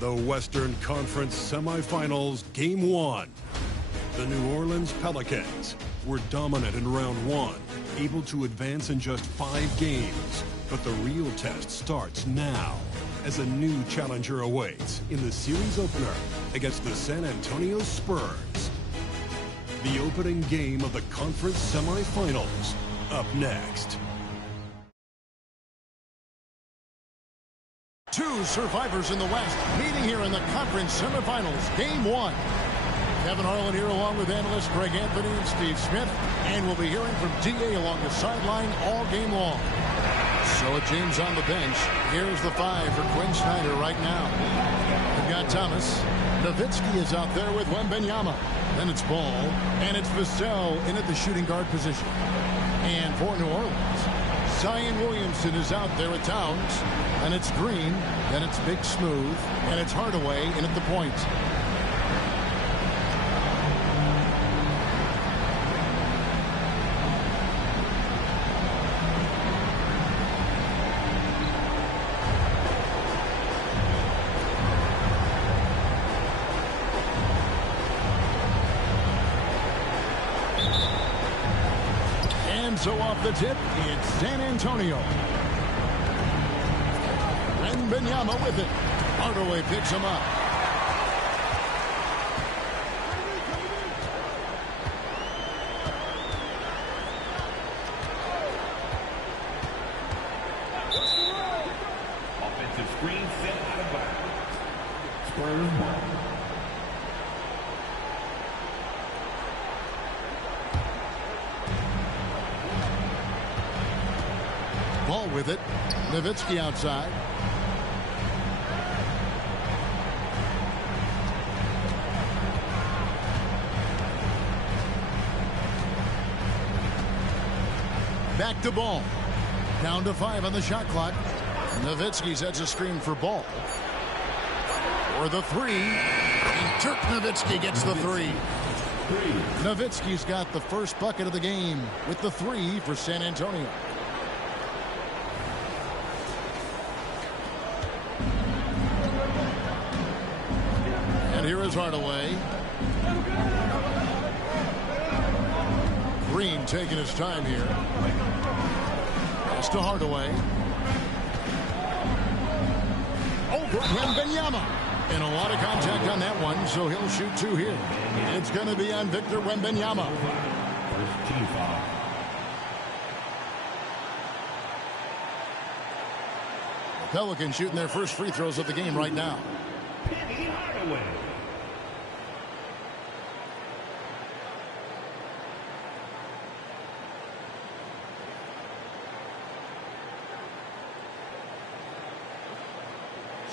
The Western Conference Semifinals, Game 1. The New Orleans Pelicans were dominant in round 1, able to advance in just 5 games. But the real test starts now, as a new challenger awaits in the series opener against the San Antonio Spurs. The opening game of the conference semifinals, up next. Two survivors in the West meeting here in the conference semifinals, Game 1. Kevin Harlan here along with analysts Greg Anthony and Steve Smith. And we'll be hearing from D.A. along the sideline all game long. So with James on the bench, here's the 5 for Quinn Snyder right now. We've got Thomas. Nowitzki is out there with Wembanyama. Then it's Ball. And it's Vassell in at the shooting guard position. And for New Orleans, Zion Williamson is out there with Towns. And it's Green. Then it's Big Smooth. And it's Hardaway in at the point. So off the tip, it's San Antonio. Wembanyama with it. Hardaway picks him up. Offensive screen set out of bounds. Spurs ball. Ball with it. Nowitzki outside. Back to Ball. Down to 5 on the shot clock. Nowitzki sets a screen for Ball. For the 3. And Dirk Nowitzki gets the 3. Nowitzki's got the first bucket of the game with the 3 for San Antonio. Here is Hardaway. Green taking his time here. Pass to Hardaway. Over Wembanyama. And a lot of contact on that one, so he'll shoot 2 here. It's going to be on Victor Wembanyama. First team foul. Pelicans shooting their first free throws of the game right now. Hardaway.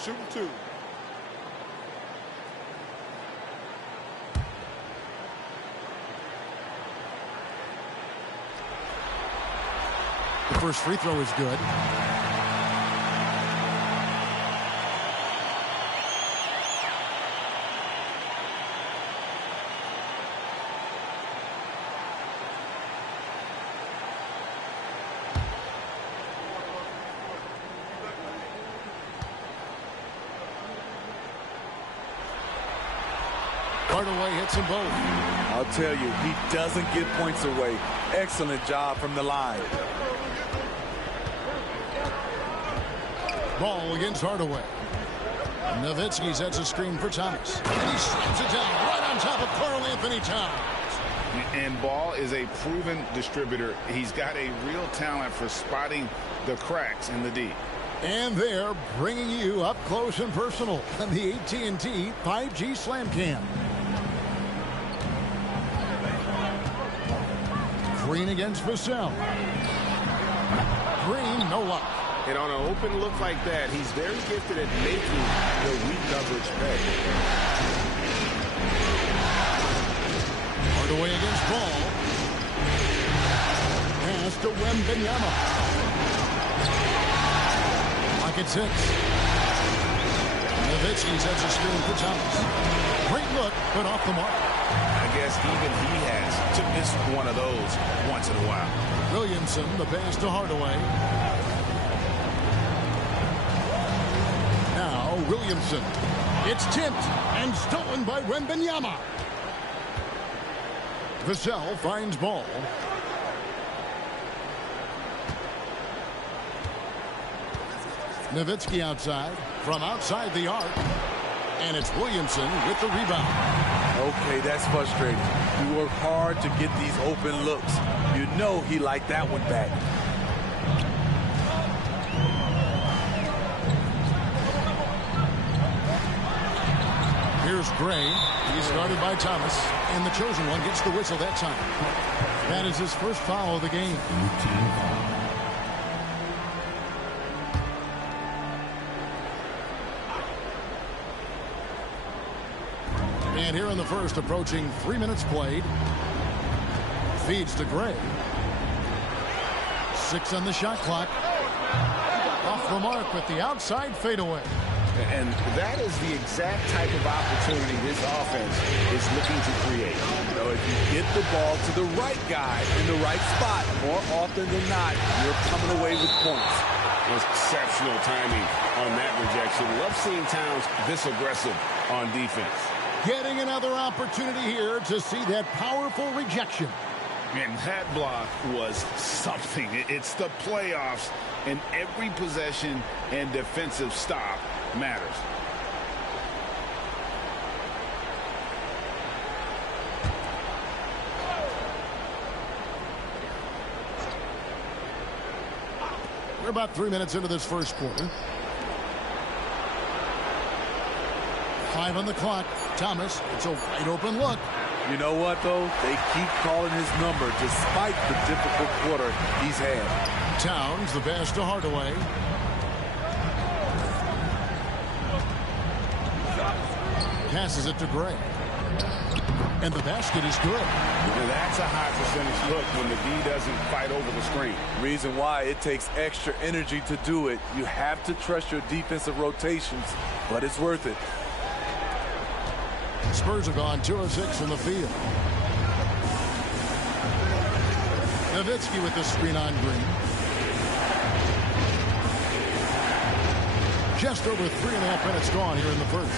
Shooting 2. The first free throw is good. Hardaway hits them both. I'll tell you, he doesn't give points away. Excellent job from the line. Ball against Hardaway. Nowitzki sets a screen for Thomas. And he slams it down right on top of Karl Anthony Towns. And Ball is a proven distributor. He's got a real talent for spotting the cracks in the D. And they're bringing you up close and personal on the AT&T 5G Slam Cam. Green against Vassell. Green, no luck. And on an open look like that, he's very gifted at making the weak coverage pay. Hardaway against Ball. Pass to Wembanyama. Pocket 6. Nowitzki sets a screen for Thomas. Great look, but off the mark. I guess even he has to miss one of those once in a while. Williamson, the pass to Hardaway. Now Williamson. It's tipped and stolen by Wembanyama. Vassell finds ball. Nowitzki outside. From outside the arc. And it's Williamson with the rebound. Okay, that's frustrating. You work hard to get these open looks. You know he liked that one back. Here's Gray. He's guarded by Thomas. And the chosen one gets the whistle that time. That is his first foul of the game. And here in the first, approaching 3 minutes played. Feeds to Gray. 6 on the shot clock. Off the mark with the outside fadeaway. And that is the exact type of opportunity this offense is looking to create. You know, if you get the ball to the right guy in the right spot, more often than not, you're coming away with points. Exceptional timing on that rejection. Love seeing Towns this aggressive on defense. Getting another opportunity here to see that powerful rejection. And that block was something. It's the playoffs, and every possession and defensive stop matters. We're about 3 minutes into this first quarter. 5 on the clock. Thomas, it's a wide open look. You know what, though? They keep calling his number despite the difficult quarter he's had. Towns, the pass to Hardaway. Passes it to Gray. And the basket is good. Now that's a high percentage look when the D doesn't fight over the screen. Reason why it takes extra energy to do it. You have to trust your defensive rotations, but it's worth it. Spurs have gone 2 of 6 from the field. Nowitzki with the screen on Green. Just over 3.5 minutes gone here in the first.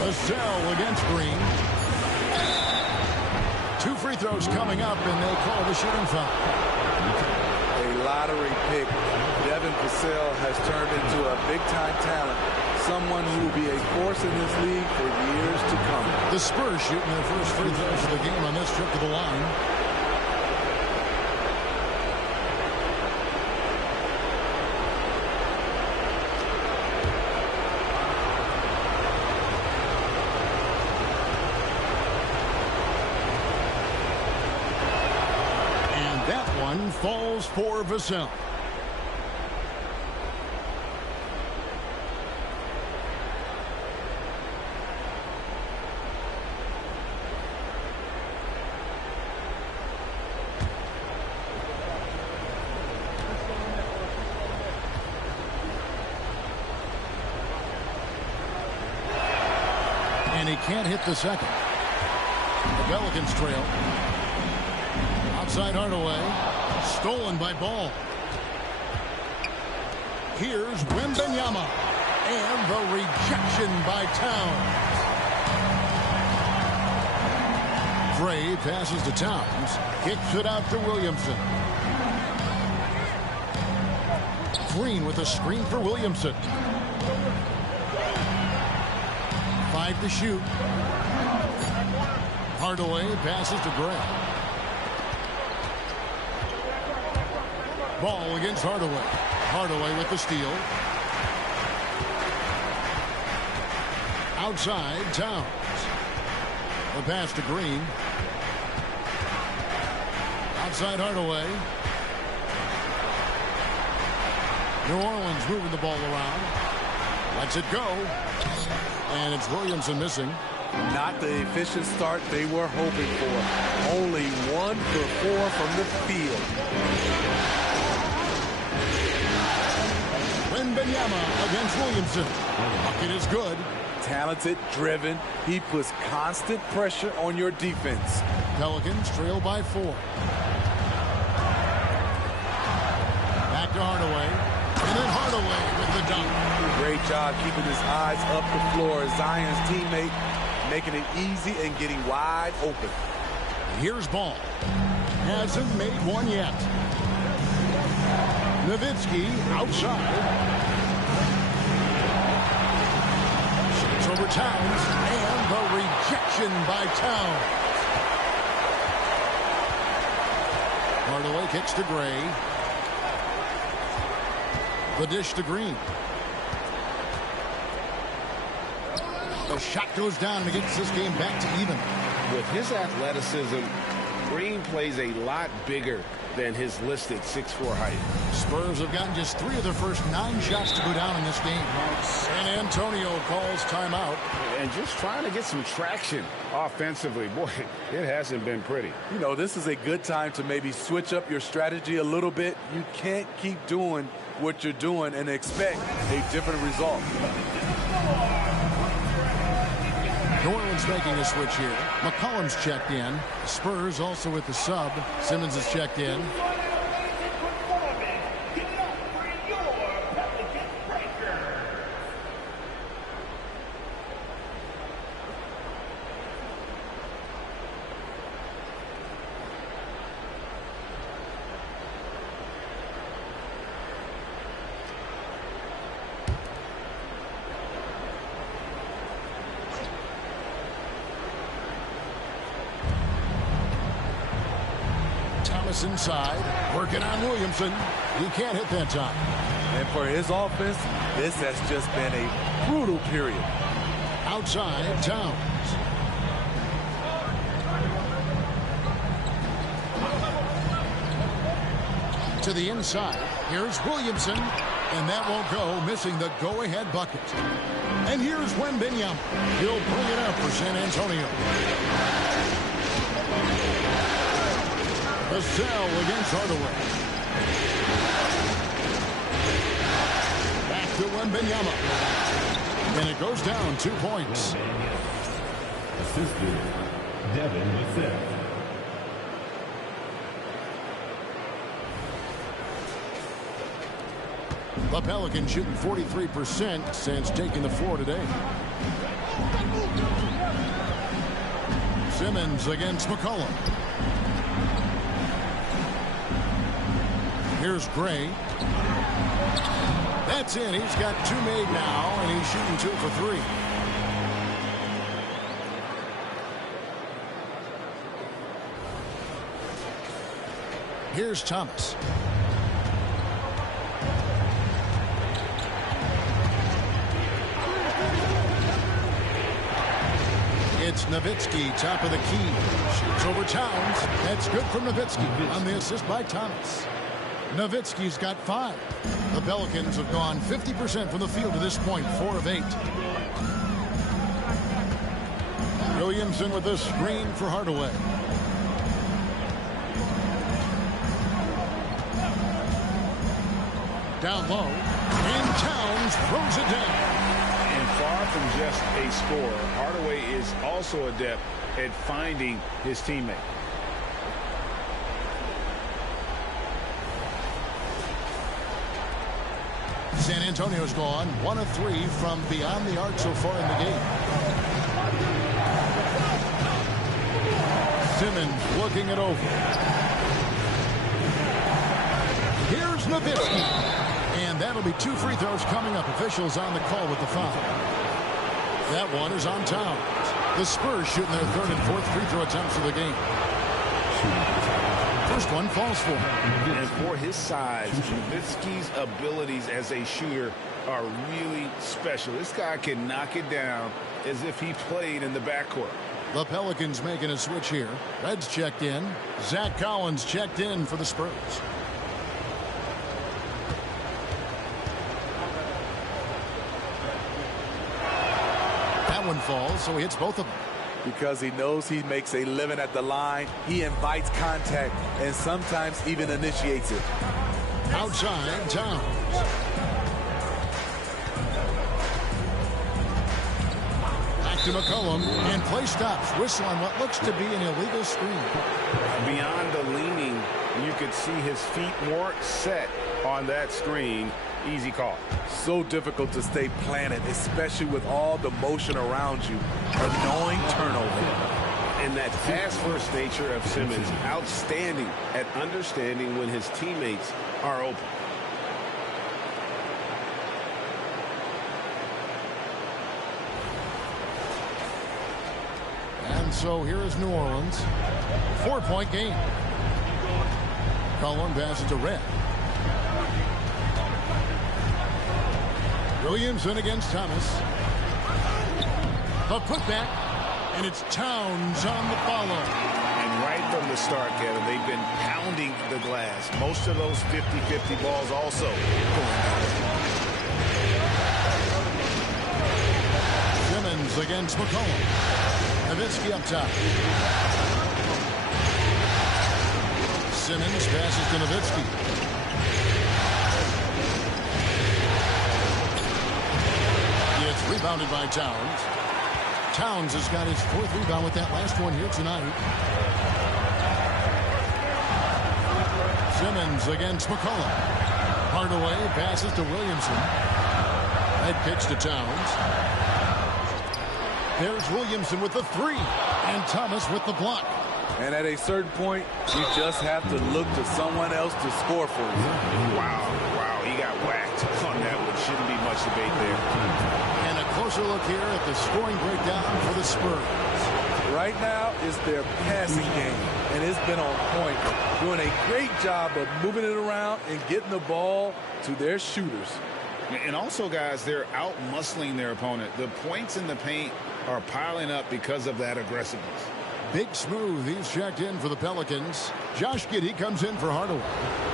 Vassell against Green. 2 free throws coming up, and they call the shooting foul. A lottery pick. Devin Vassell has turned into a big-time talent. Someone who will be a force in this league for years to come. The Spurs shooting their first free throws of the game on this trip to the line. And that one falls for Vassell. And he can't hit the second. The Pelicans trail. Outside Hardaway. Stolen by Ball. Here's Wembanyama. And the rejection by Towns. Gray passes to Towns. Kicks it out to Williamson. Green with a screen for Williamson. 5 to shoot. Hardaway passes to Gray. Ball against Hardaway. Hardaway with the steal. Outside, Towns. The pass to Green. Outside Hardaway. New Orleans moving the ball around. Lets it go. And it's Williamson missing. Not the efficient start they were hoping for. Only 1 for 4 from the field. Wembanyama against Williamson. Bucket is good. Talented, driven. He puts constant pressure on your defense. Pelicans trail by 4. Back to Hardaway. And then Hardaway Hardaway with the dunk. Great job keeping his eyes up the floor. Zion's teammate making it easy and getting wide open. Here's Ball. Hasn't made one yet. Nowitzki outside. Shoots over Towns, and the rejection by Towns. Hardaway kicks to Gray. The dish to Green. The shot goes down and gets this game back to even. With his athleticism, Green plays a lot bigger than his listed 6'4" height. Spurs have gotten just 3 of their first 9 shots to go down in this game. San Antonio calls timeout. And just trying to get some traction offensively. Boy, it hasn't been pretty. You know, this is a good time to maybe switch up your strategy a little bit. You can't keep doing what you're doing and expect a different result. New Orleans making a switch here. McCollum's checked in. Spurs also with the sub. Simmons is checked in. Inside, working on Williamson. He can't hit that time. And for his offense, this has just been a brutal period. Outside, Towns. To the inside. Here's Williamson. And that won't go, missing the go-ahead bucket. And here's Wembanyama. He'll bring it up for San Antonio. The sell against Hardaway. Back to Wembanyama. And it goes down 2 points. Assisted Devin Vassell. The Pelicans shooting 43% since taking the floor today. Simmons against McCollum. Here's Gray. That's in. He's got 2 made now, and he's shooting 2 for 3. Here's Thomas. It's Nowitzki, top of the key. Shoots over Towns. That's good from Nowitzki on the assist by Thomas. Nowitzki's got 5. The Pelicans have gone 50% from the field to this point, 4 of 8. Williamson with the screen for Hardaway. Down low, and Towns throws it down. And far from just a scorer, Hardaway is also adept at finding his teammate. San Antonio's gone 1 of 3 from beyond the arc so far in the game. Simmons looking it over. Here's Nowitzki. And that'll be 2 free throws coming up. Officials on the call with the foul. That one is on Towns. The Spurs shooting their 3rd and 4th free throw attempts of the game. First one falls for him. And for his size, Nowitzki's abilities as a shooter are really special. This guy can knock it down as if he played in the backcourt. The Pelicans making a switch here. Reds checked in. Zach Collins checked in for the Spurs. That one falls, so he hits both of them. Because he knows he makes a living at the line, he invites contact and sometimes even initiates it. Outside, Towns. Back to McCollum, and play stops. Whistle on what looks to be an illegal screen. Beyond the leaning, you could see his feet more set on that screen. Easy call. So difficult to stay planted, especially with all the motion around you. Annoying turnover. And that pass-first nature of Simmons, outstanding at understanding when his teammates are open. And so here is New Orleans. 4-point game. Cullen passes to Red. Williamson against Thomas. A putback, and it's Towns on the follow. And right from the start, Kevin, they've been pounding the glass. Most of those 50-50 balls also going down. Simmons against McCollum. Nowitzki up top. Simmons passes to Nowitzki. It's rebounded by Towns. Towns has got his 4th rebound with that last one here tonight. Simmons against McCollum. Hardaway passes to Williamson. Head kicks to Towns. There's Williamson with the 3. And Thomas with the block. And at a certain point, you just have to look to someone else to score for you. Wow, he got whacked on that one. Shouldn't be much debate there. And a closer look here at the scoring breakdown for the Spurs. Right now is their passing game, and it's been on point. Doing a great job of moving it around and getting the ball to their shooters. And also, guys, they're out-muscling their opponent. The points in the paint are piling up because of that aggressiveness. Big Smooth, he's checked in for the Pelicans. Josh Giddey comes in for Hardaway.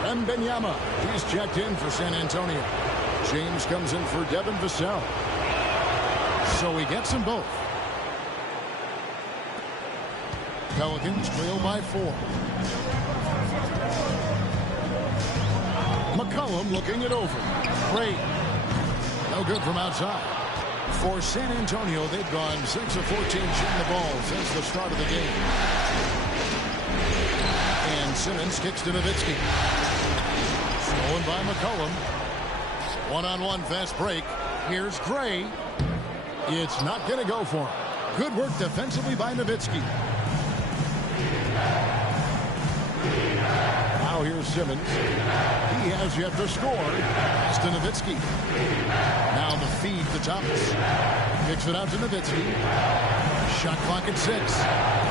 And Benyama, he's checked in for San Antonio. James comes in for Devin Vassell. So he gets them both. Pelicans trail by 4. McCollum looking it over. Gray. No good from outside. For San Antonio, they've gone 6 of 14 shooting the ball since the start of the game. And Simmons kicks to Nowitzki. Stolen by McCollum. One-on-one fast break. Here's Gray. It's not going to go for him. Good work defensively by Nowitzki. Now here's Simmons. He has yet to score. Pass to Nowitzki. Now the feed to Thomas. Kicks it out to Nowitzki. Shot clock at 6.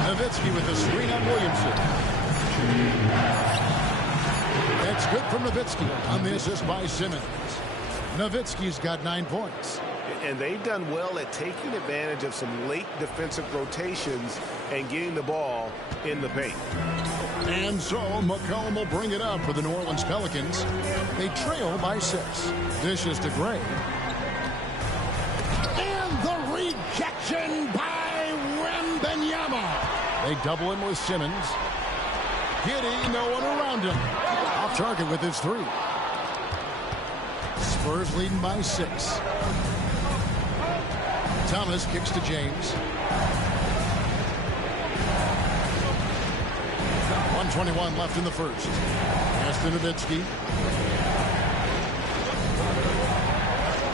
Nowitzki with the screen on Williamson. That's good from Nowitzki on the assist by Simmons. Nowitzki's got 9 points. And they've done well at taking advantage of some late defensive rotations and getting the ball in the paint. And so McCollum will bring it up for the New Orleans Pelicans. They trail by 6. Dishes to Gray. And the rejection by Wembanyama. They double him with Simmons. Giddey, no one around him. Off target with his 3. Spurs leading by 6. Thomas kicks to James. 1:21 left in the first. Pass to Nowitzki.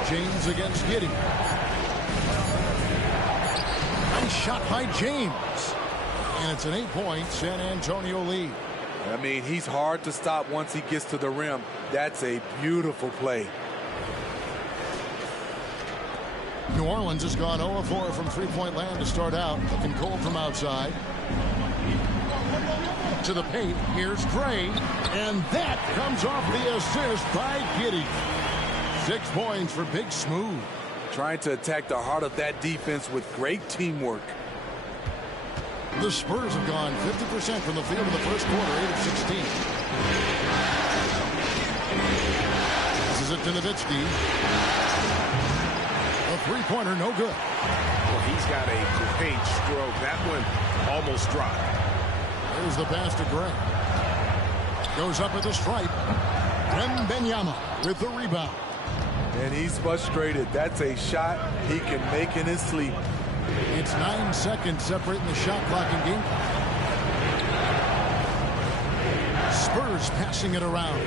James against Giddey. Nice shot by James. And it's an 8-point San Antonio lead. I mean, he's hard to stop once he gets to the rim. That's a beautiful play. New Orleans has gone 0-4 from three-point land to start out. Looking cold from outside. To the paint. Here's Gray. And that comes off the assist by Giddey. 6 points for Big Smooth. Trying to attack the heart of that defense with great teamwork. The Spurs have gone 50% from the field in the first quarter, 8 of 16. This is it to Nowitzki. A three-pointer, no good. Well, he's got a great stroke. That one almost dropped. There's the pass to Gray. Goes up at the stripe. And Benyama with the rebound. And he's frustrated. That's a shot he can make in his sleep. It's 9 seconds separating the shot clock and game clock. Spurs passing it around.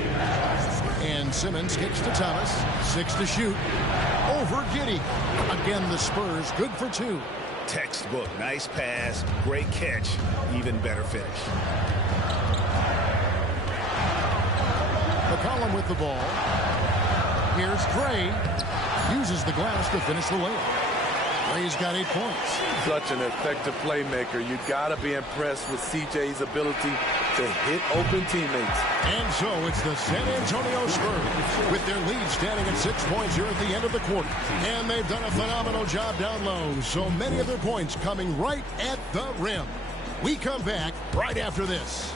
And Simmons kicks to Thomas. 6 to shoot. Over Giddey. Again, the Spurs good for 2. Textbook. Nice pass. Great catch. Even better finish. McCollum with the ball. Here's Gray. Uses the glass to finish the layup. Gray's got 8 points. Such an effective playmaker. You got to be impressed with CJ's ability to hit open teammates. And so it's the San Antonio Spurs with their lead standing at 6 points here at the end of the quarter. And they've done a phenomenal job down low. So many of their points coming right at the rim. We come back right after this.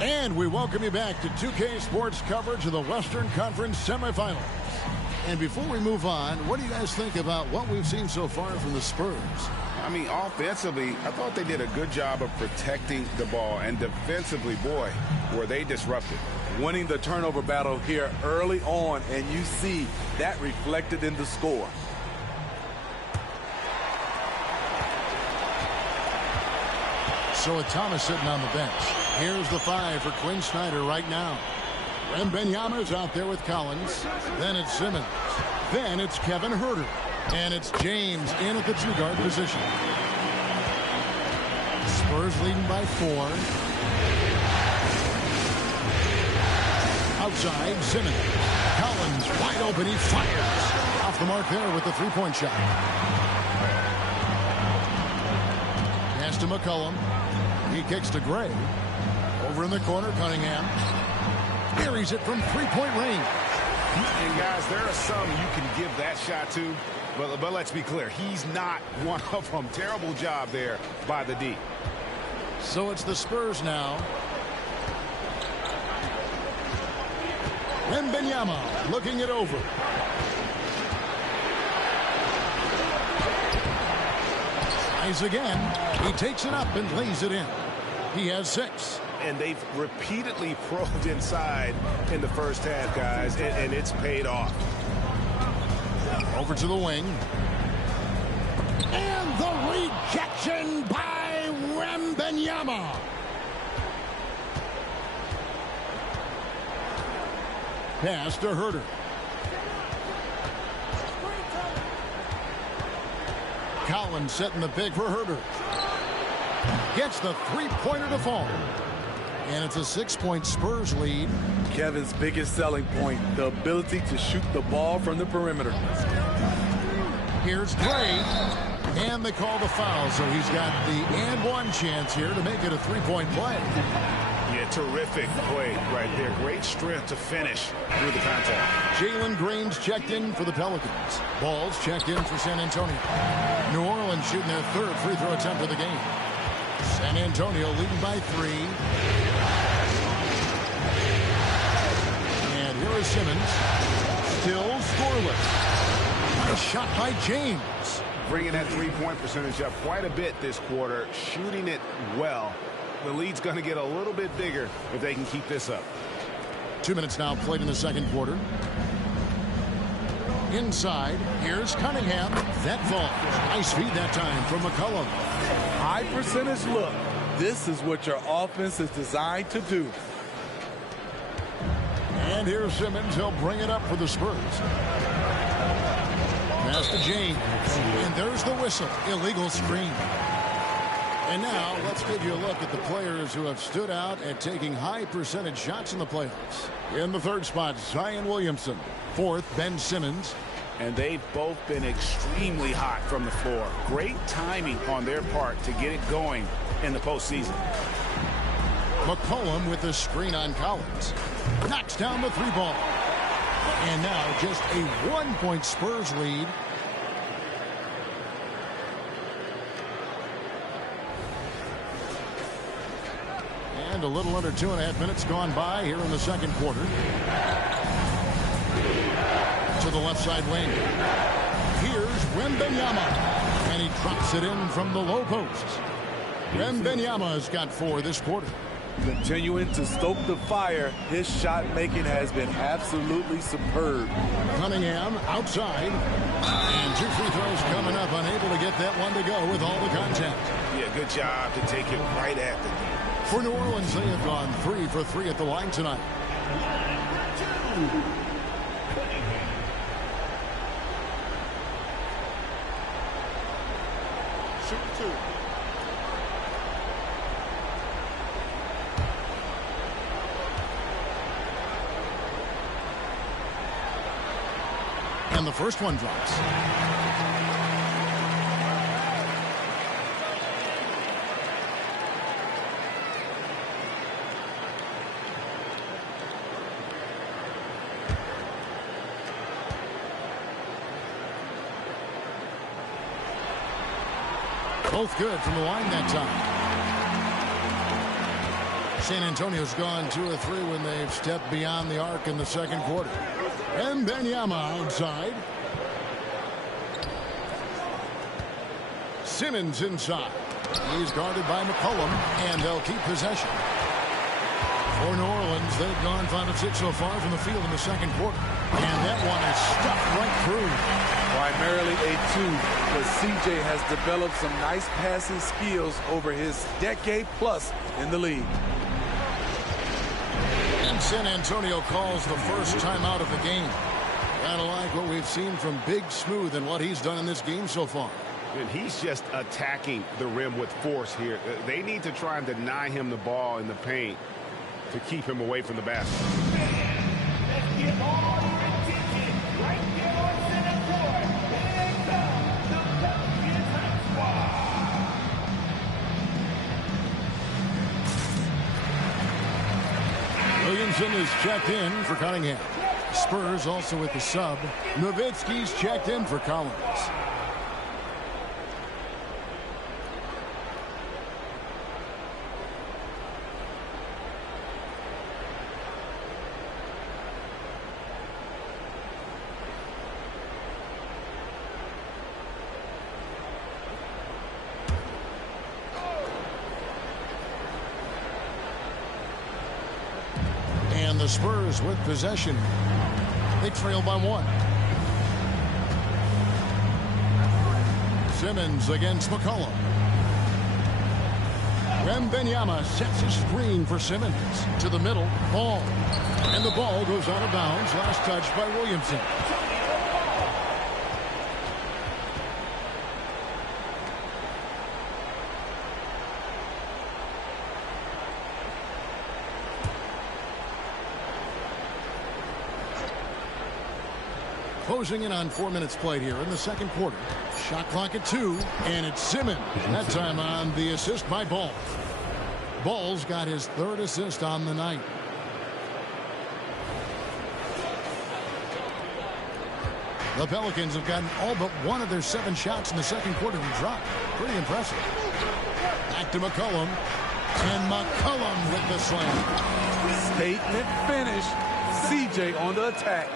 And we welcome you back to 2K Sports coverage of the Western Conference semifinals. And before we move on, what do you guys think about what we've seen so far from the Spurs? I mean, offensively, I thought they did a good job of protecting the ball. And defensively, boy, were they disruptive. Winning the turnover battle here early on, and you see that reflected in the score. So with Thomas sitting on the bench, here's the 5 for Quinn Snyder right now. Wembanyama's out there with Collins. Then it's Simmons. Then it's Kevin Huerter. And it's James in at the 2-guard position. Spurs leading by 4. Outside, Simmons. Collins wide open. He fires. Off the mark there with the 3-point shot. Pass to McCollum. He kicks to Gray. Over in the corner, Cunningham. Carries it from 3-point range. And guys, there are some you can give that shot to, but let's be clear, he's not one of them. Terrible job there by the D. So it's the Spurs now. Wembanyama looking it over. Tries again. He takes it up and lays it in. He has 6. And they've repeatedly probed inside in the first half, guys, and it's paid off. Over to the wing. And the rejection by Wembanyama. Pass to Huerter. Collins setting the pick for Huerter. Gets the 3-pointer to fall. And it's a 6-point Spurs lead. Kevin's biggest selling point, the ability to shoot the ball from the perimeter. Here's Gray. And they call the foul, so he's got the and-one chance here to make it a 3-point play. Yeah, terrific play right there. Great strength to finish through the contact. Jalen Green's checked in for the Pelicans. Ball's checked in for San Antonio. New Orleans shooting their 3rd free throw attempt of the game. San Antonio leading by 3. And here is Simmons. Still scoreless. Nice shot by James. Bringing that 3-point percentage up quite a bit this quarter. Shooting it well. The lead's going to get a little bit bigger if they can keep this up. 2 minutes now played in the second quarter. Inside, here's Cunningham. That falls. Nice feed that time from McCollum. High percentage look. This is what your offense is designed to do. And here's Simmons. He'll bring it up for the Spurs. Pass to James. And there's the whistle. Illegal screen. And now let's give you a look at the players who have stood out at taking high percentage shots in the playoffs. In the 3rd spot, Zion Williamson. 4th, Ben Simmons. And they've both been extremely hot from the floor. Great timing on their part to get it going in the postseason. McCollum with the screen on Collins. Knocks down the 3-ball. And now just a 1-point Spurs lead. And a little under 2.5 minutes gone by here in the second quarter. To the left side wing. Here's Wembanyama. And he drops it in from the low post. Wembanyama has got 4 this quarter. Continuing to stoke the fire, his shot making has been absolutely superb. Cunningham outside. And 2 free throws coming up. Unable to get that one to go with all the contact. Yeah, good job to take it right at the D. For New Orleans, they have gone 3 for 3 at the line tonight. Shoot 2. And the first one drops. Both good from the line that time. San Antonio's gone 2 of 3 when they've stepped beyond the arc in the second quarter. And Wembanyama outside. Simmons inside. He's guarded by McCollum, and they'll keep possession. For New Orleans, they've gone 5 of 6 so far from the field in the second quarter. And that one is stuffed right through. Primarily a 2, but CJ has developed some nice passing skills over his decade plus in the league. And San Antonio calls the first timeout of the game. Kinda like what we've seen from Big Smooth and what he's done in this game so far. And he's just attacking the rim with force here. They need to try and deny him the ball in the paint to keep him away from the basket. Let's get all your attention right there on center court. Here comes the Pelicans Hot Squad. Williamson is checked in for Cunningham. Spurs also with the sub. Nowitzki's checked in for Collins. And the Spurs with possession. They trail by 1. Simmons against McCollum. Wembanyama sets a screen for Simmons. To the middle, Ball. And the ball goes out of bounds. Last touch by Williamson. Closing in on 4 minutes played here in the second quarter. Shot clock at 2, and it's Simmons. That time on the assist by Ball. Ball's got his 3rd assist on the night. The Pelicans have gotten all but 1 of their 7 shots in the second quarter to drop. Pretty impressive. Back to McCollum. And McCollum with the slam. Statement finish. CJ on the attack.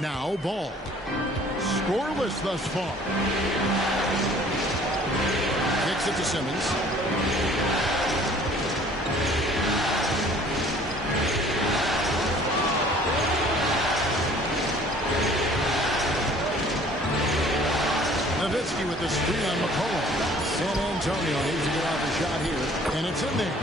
Now Ball. Scoreless thus far. Kicks it to Simmons. Nowitzki with the screen on McCollum. San Antonio needs to get off a shot here, and it's in there.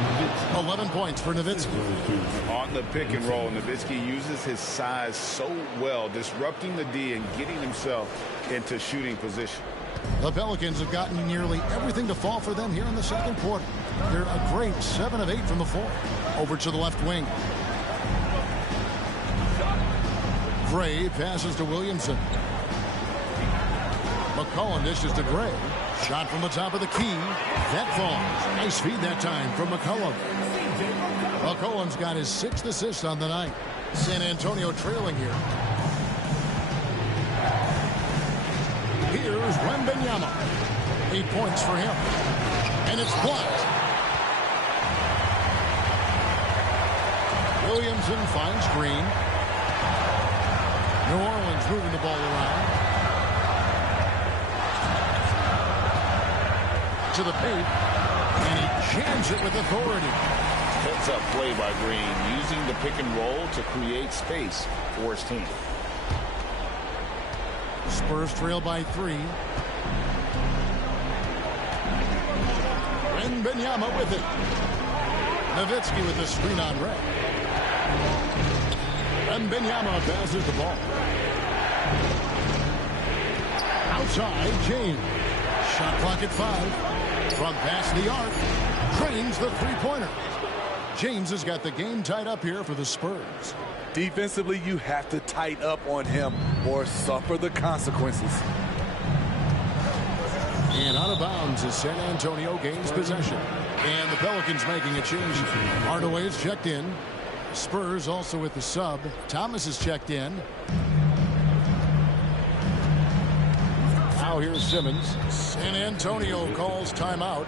11 points for Nowitzki. On the pick and roll, Nowitzki uses his size so well, disrupting the D and getting himself into shooting position. The Pelicans have gotten nearly everything to fall for them here in the second quarter. They're a great 7 of 8 from the floor. Over to the left wing. Gray passes to Williamson. McCollum dishes to Gray. Shot from the top of the key. That falls. Nice feed that time from McCollum. McCollum's got his 6th assist on the night. San Antonio trailing here. Here's Wembanyama. 8 points for him. And And it's blocked. Williamson finds Green. New Orleans moving the ball around. To the paint. And he jams it with authority. Heads-up play by Green, using the pick and roll to create space for his team. Spurs trail by 3. Wembanyama with it. Nowitzki with the screen on red. Wembanyama passes the ball. Outside, James. Shot clock at 5. From past the arc. Drains the three-pointer. James has got the game tied up here for the Spurs. Defensively, you have to tighten up on him or suffer the consequences. And out of bounds as San Antonio gains possession. And the Pelicans making a change. Hardaway's checked in. Spurs also with the sub. Thomas is checked in. Now here's Simmons. San Antonio calls timeout.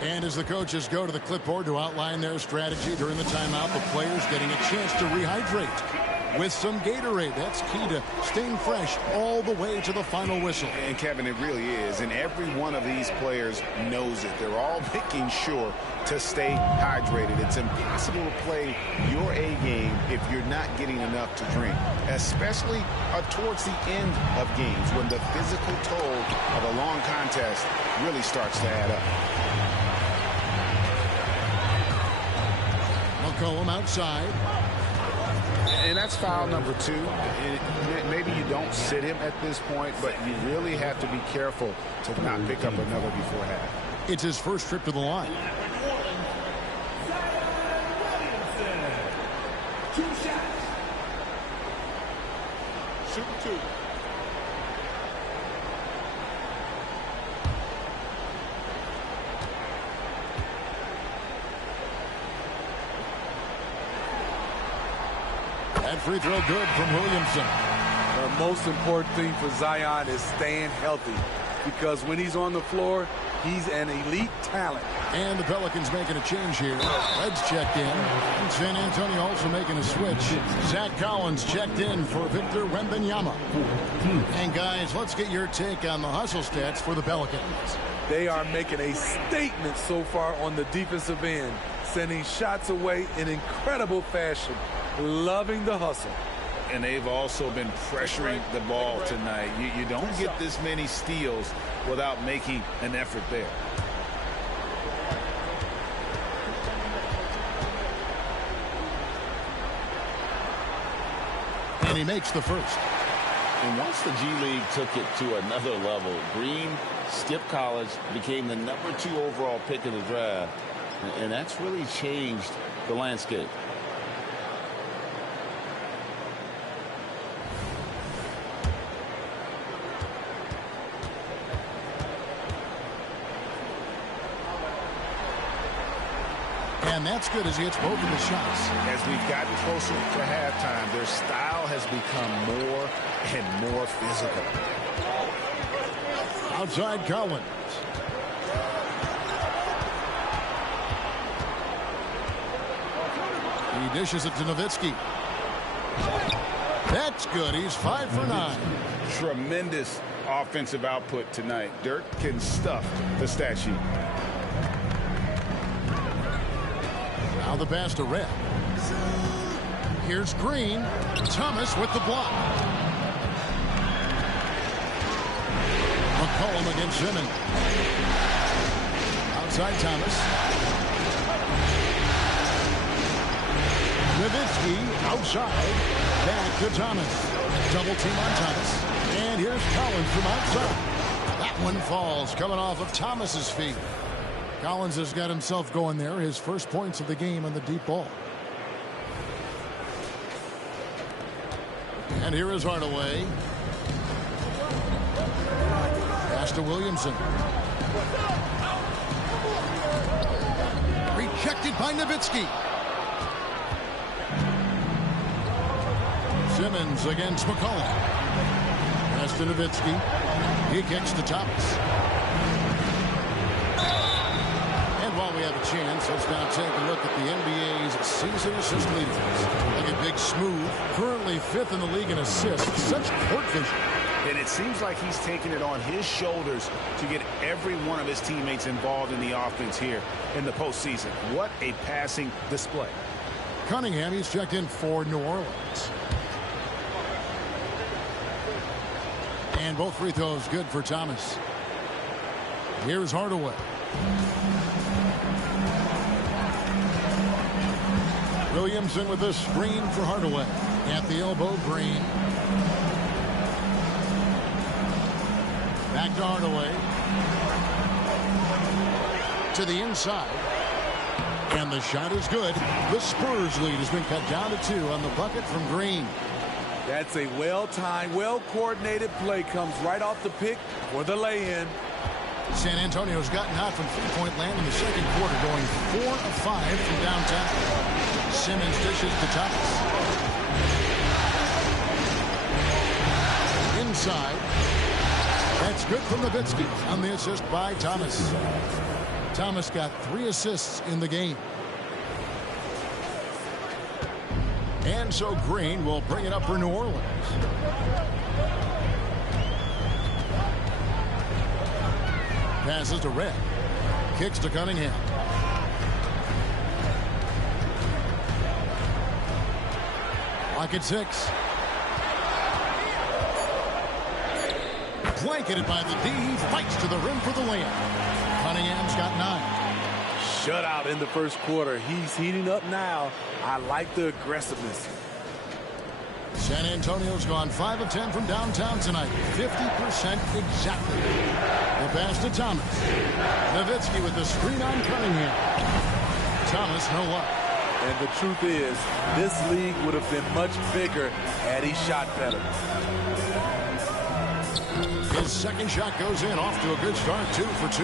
And as the coaches go to the clipboard to outline their strategy during the timeout, the players getting a chance to rehydrate with some Gatorade. That's key to staying fresh all the way to the final whistle. And Kevin, it really is. And every one of these players knows it. They're all making sure to stay hydrated. It's impossible to play your A game if you're not getting enough to drink, especially towards the end of games when the physical toll of a long contest really starts to add up. McCollum outside. And that's foul number 2. Maybe you don't sit him at this point, but you really have to be careful to not pick up another before half. It's his first trip to the line. Shoot 2. That free throw good from Williamson. The most important thing for Zion is staying healthy, because when he's on the floor, he's an elite talent. And the Pelicans making a change here. Red's checked in. And San Antonio also making a switch. Zach Collins checked in for Victor Wembanyama. And guys, let's get your take on the hustle stats for the Pelicans. They are making a statement so far on the defensive end, sending shots away in incredible fashion. Loving the hustle. And they've also been pressuring the ball tonight. You don't get this many steals without making an effort there. And he makes the first. And once the G League took it to another level, Green skipped college, became the number 2 overall pick of the draft. And that's really changed the landscape. And that's good as he hits both of the shots. As we've gotten closer to halftime, their style has become more and more physical. Outside Collins. He dishes it to Nowitzki. That's good. He's 5 for 9. Tremendous offensive output tonight. Dirk can stuff the stat sheet. Now the pass to Red. Here's Green. Thomas with the block. McCollum against Simmons. Outside Thomas. Nowitzki outside. Back to Thomas. Double team on Thomas. And here's Collins from outside. That one falls, coming off of Thomas's feet. Collins has got himself going there. His first points of the game on the deep ball. And here is Hardaway. Pass to Williamson. Rejected by Nowitzki. Simmons against McCollum. Pass to Nowitzki. He kicks to Thomas. while we have a chance, let's now take a look at the NBA's season assist leaders. Look at Big Smooth, currently 5th in the league in assists. Such court vision. And it seems like he's taking it on his shoulders to get every one of his teammates involved in the offense here in the postseason. What a passing display. Cunningham, he's checked in for New Orleans. And both free throws good for Thomas. Here's Hardaway. Williamson with a screen for Hardaway. At the elbow, Green. Back to Hardaway. To the inside. And the shot is good. The Spurs lead has been cut down to 2 on the bucket from Green. That's a well-timed, well-coordinated play. Comes right off the pick for the lay-in. San Antonio's gotten hot from three-point land in the second quarter, going 4 of 5 from downtown. Simmons dishes to Thomas. Inside. That's good from Nowitzki on the assist by Thomas. Thomas got 3 assists in the game. And so Green will bring it up for New Orleans. Passes to Red. Kicks to Cunningham. Lock at 6. Blanketed by the D. He fights to the rim for the layup. Cunningham's got 9. Shutout in the first quarter. He's heating up now. I like the aggressiveness. San Antonio's gone 5 of 10 from downtown tonight. 50% exactly. The pass to Thomas. Nowitzki with the screen on Cunningham. Thomas, no luck. And the truth is, this league would have been much bigger had he shot better. His second shot goes in, off to a good start, 2 for 2.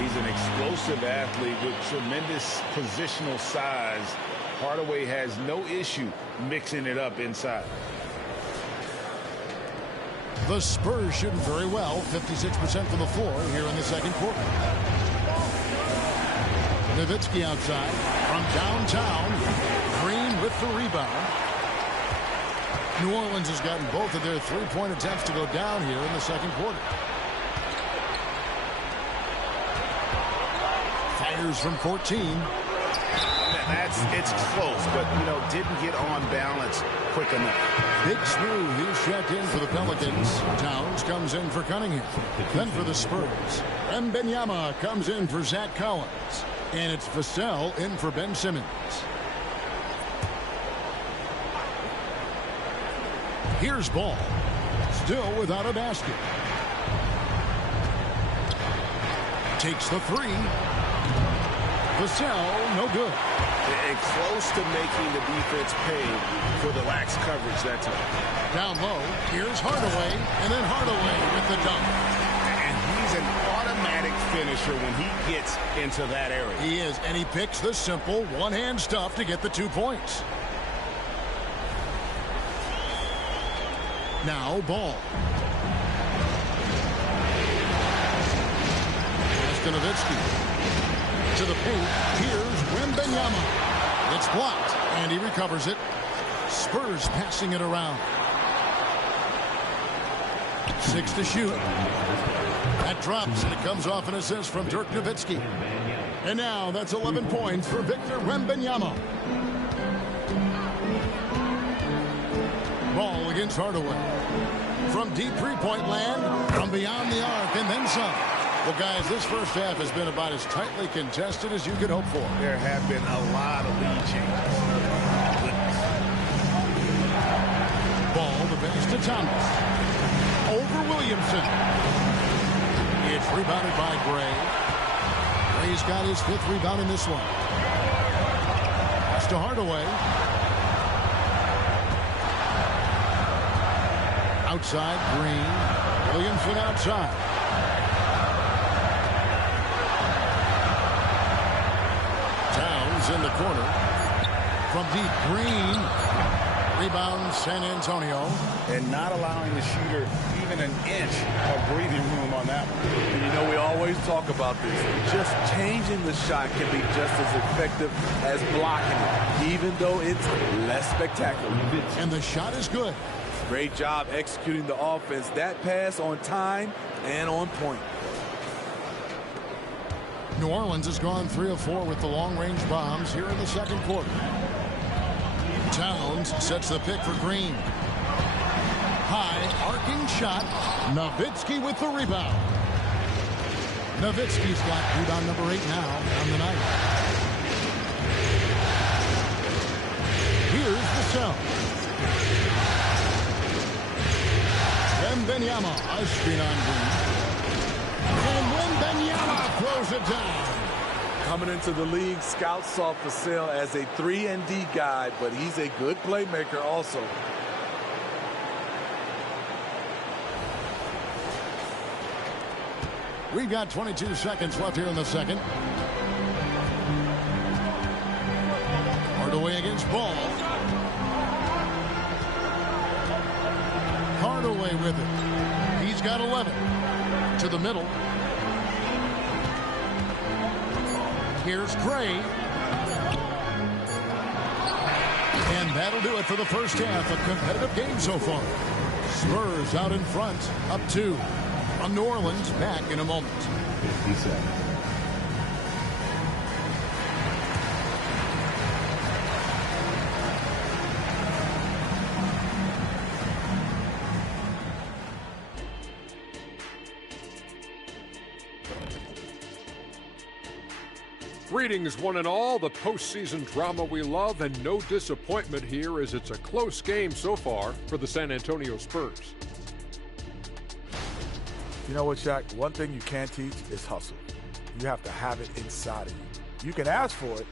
He's an explosive athlete with tremendous positional size. Hardaway has no issue mixing it up inside. The Spurs shooting very well, 56% from the floor here in the second quarter. Nowitzki outside from downtown. Green with the rebound. New Orleans has gotten both of their three-point attempts to go down here in the second quarter. Fires from 14. It's close, but, didn't get on balance quick enough. Big Smooth, he's checked in for the Pelicans. Towns comes in for Cunningham. Then for the Spurs. Wembanyama comes in for Zach Collins. And it's Vassell in for Ben Simmons. Here's Ball. Still without a basket. Takes the 3. Vassell, no good. And close to making the defense pay for the lax coverage that time. Down low, here's Hardaway, and then Hardaway with the dunk. And he's an automatic finisher when he gets into that area. He is, and he picks the simple one-hand stuff to get the 2 points. Now Ball. Nowitzki. To the paint. Here's Wembanyama. It's blocked, and he recovers it. Spurs passing it around. 6 to shoot. That drops, and it comes off an assist from Dirk Nowitzki. And now that's 11 points for Victor Wembanyama. Ball against Hardaway. From deep three-point land, from beyond the arc, and then some. Well, guys, this first half has been about as tightly contested as you could hope for. There have been a lot of lead changes. Ball, the pass to Thomas. Over Williamson. It's rebounded by Gray. Gray's got his 5th rebound in this one. Pass to Hardaway. Outside, Green. Williamson outside. Towns in the corner. From deep, Green. Rebound, San Antonio. And not allowing the shooter even an inch of breathing room on that one. And you know, we always talk about this. Just changing the shot can be just as effective as blocking it, even though it's less spectacular. And the shot is good. Great job executing the offense. That pass on time and on point. New Orleans has gone 3 of 4 with the long-range bombs here in the second quarter. Towns sets the pick for Green. High, arcing shot. Nowitzki with the rebound. Nowitzki's got rebound number 8 now on the night. Here's the cell. Wembanyama, a screen on Green. And Wembanyama throws it down. Coming into the league, scouts saw Vassell as a 3-and-D guy, but he's a good playmaker also. We've got 22 seconds left here in the second. Hardaway against Ball. Hardaway with it. He's got 11. To the middle. Here's Gray. And that'll do it for the first half. A competitive game so far. Spurs out in front, up 2. On New Orleans, back in a moment. Greetings, one and all. The postseason drama we love, and no disappointment here as it's a close game so far for the San Antonio Spurs. You know what, Shaq? One thing you can't teach is hustle. You have to have it inside of you. You can ask for it,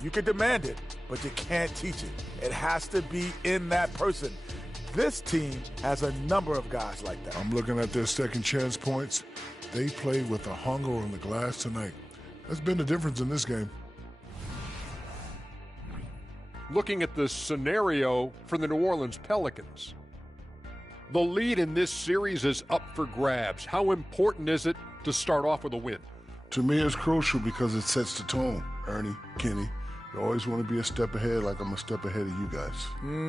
you can demand it, but you can't teach it. It has to be in that person. This team has a number of guys like that. I'm looking at their second chance points. They played with the hunger on the glass tonight. That's been the difference in this game. Looking at the scenario for the New Orleans Pelicans. The lead in this series is up for grabs. How important is it to start off with a win? To me, it's crucial because it sets the tone. Ernie, Kenny, you always want to be a step ahead, like I'm a step ahead of you guys.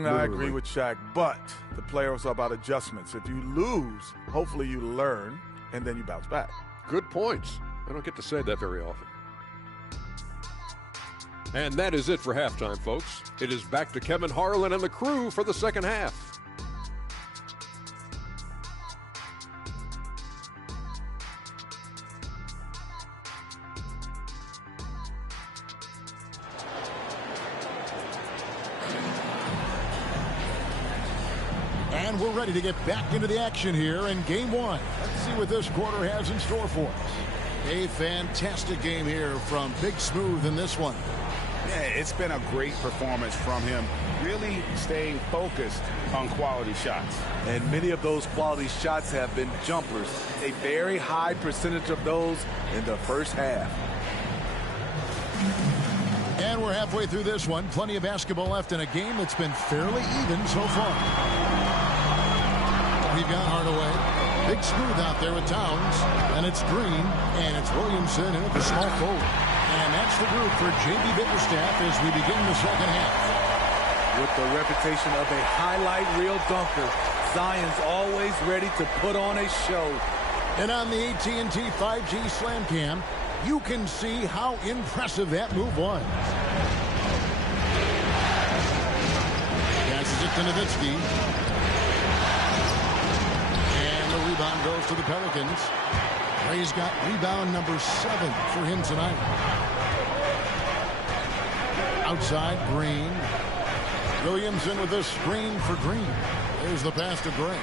I agree with Shaq, but the playoffs are about adjustments. If you lose, hopefully you learn, and then you bounce back. Good points. I don't get to say that very often. And that is it for halftime, folks. It is back to Kevin Harlan and the crew for the second half. And we're ready to get back into the action here in game 1. Let's see what this quarter has in store for us. A fantastic game here from Big Smooth in this one. Yeah, it's been a great performance from him, really staying focused on quality shots. And many of those quality shots have been jumpers. A very high percentage of those in the first half. And we're halfway through this one. Plenty of basketball left in a game that's been fairly even so far. We've got Hardaway. Big Smooth out there with Towns. And it's Green. And it's Williamson in at the small forward. And that's the group for J.B. Bickerstaff as we begin the second half. With the reputation of a highlight reel dunker, Zion's always ready to put on a show. And on the AT&T 5G Slam Cam, you can see how impressive that move was. Passes it to Nowitzki. And the rebound goes to the Pelicans. Ray's got rebound number 7 for him tonight. Outside, Green. Williamson with a screen for Green. There's the pass to Gray.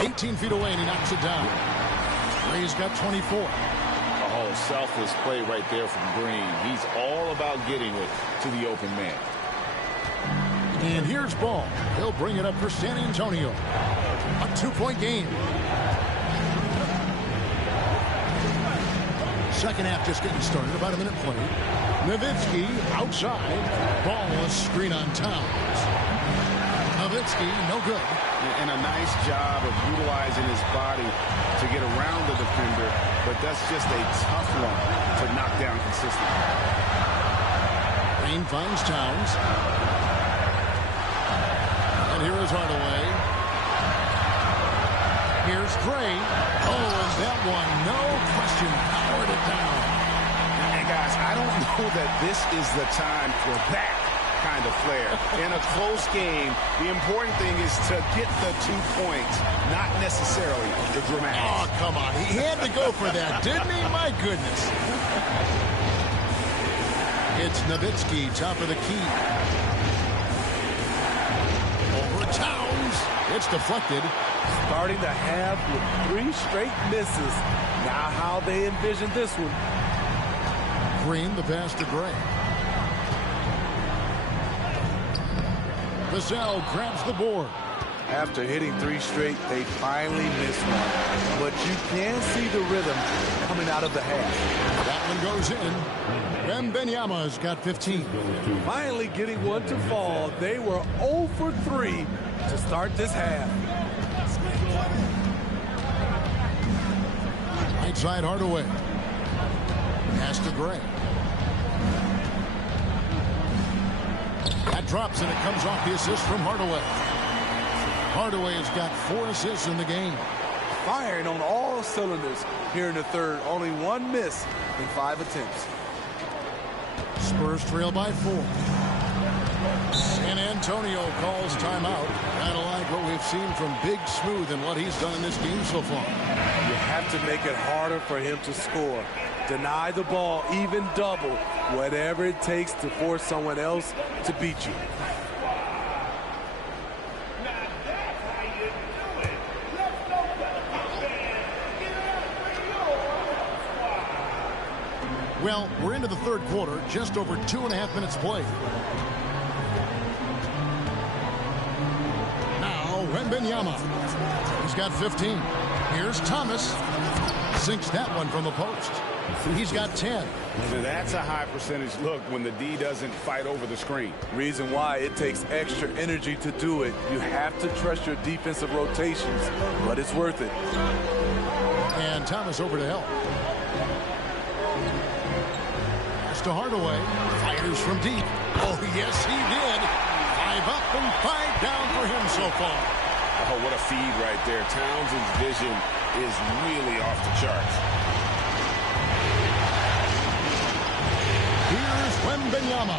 18 feet away, and he knocks it down. Ray's got 24. Oh, selfless play right there from Green. He's all about getting it to the open man. And here's Ball. He'll bring it up for San Antonio. A 2-point game. Second half just getting started. About a minute played. Nowitzki outside. Ball, a screen on Towns. Nowitzki, no good. And a nice job of utilizing his body to get around the defender, but that's just a tough one to knock down consistently. Green finds Towns. And here is Hardaway. Here's Gray. Oh, and that one, no question, powered it down. And guys, I don't know that this is the time for that kind of flair. In a close game, the important thing is to get the 2 points, not necessarily the dramatics. Oh, come on. He had to go for that, didn't he? My goodness. It's Nowitzki, top of the key. Over Towns. It's deflected. Starting the half with 3 straight misses. Now how they envision this one. Green, the pass to Gray. Vassell grabs the board. After hitting 3 straight, they finally missed one. But you can see the rhythm coming out of the half. That one goes in. Wembanyama's got 15. Finally getting one to fall. They were 0 for 3 to start this half. Right side Hardaway. Pass to Gray. That drops and it comes off the assist from Hardaway. Hardaway has got 4 assists in the game. Firing on all cylinders here in the third. Only 1 miss in 5 attempts. Spurs trail by 4. San Antonio calls timeout. Kind of like what we've seen from Big Smooth and what he's done in this game so far. You have to make it harder for him to score. Deny the ball, even double, whatever it takes to force someone else to beat you. Well, we're into the third quarter, just over 2.5 minutes played. Now, Wembanyama. He's got 15. Here's Thomas. Sinks that one from the post. He's got 10. So that's a high percentage look when the D doesn't fight over the screen. Reason why it takes extra energy to do it. You have to trust your defensive rotations, but it's worth it. And Thomas over to help. To Hardaway, fires from deep. Oh, yes, he did. 5 up and 5 down for him so far. Oh, what a feed right there. Towns' vision is really off the charts. Here's Wembanyama.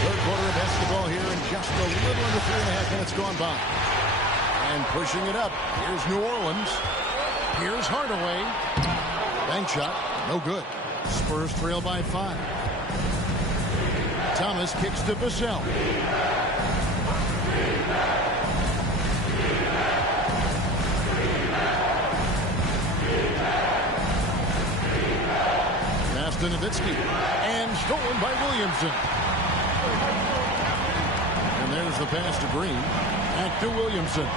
Third quarter of basketball here in just a little under 3.5 minutes gone by. And pushing it up. Here's New Orleans. Here's Hardaway. Bank shot, no good. Spurs trail by 5. Thomas kicks to Vassell. Pass to Nowitzki. And stolen by Williamson. And there's the pass to Green. Back to Williamson.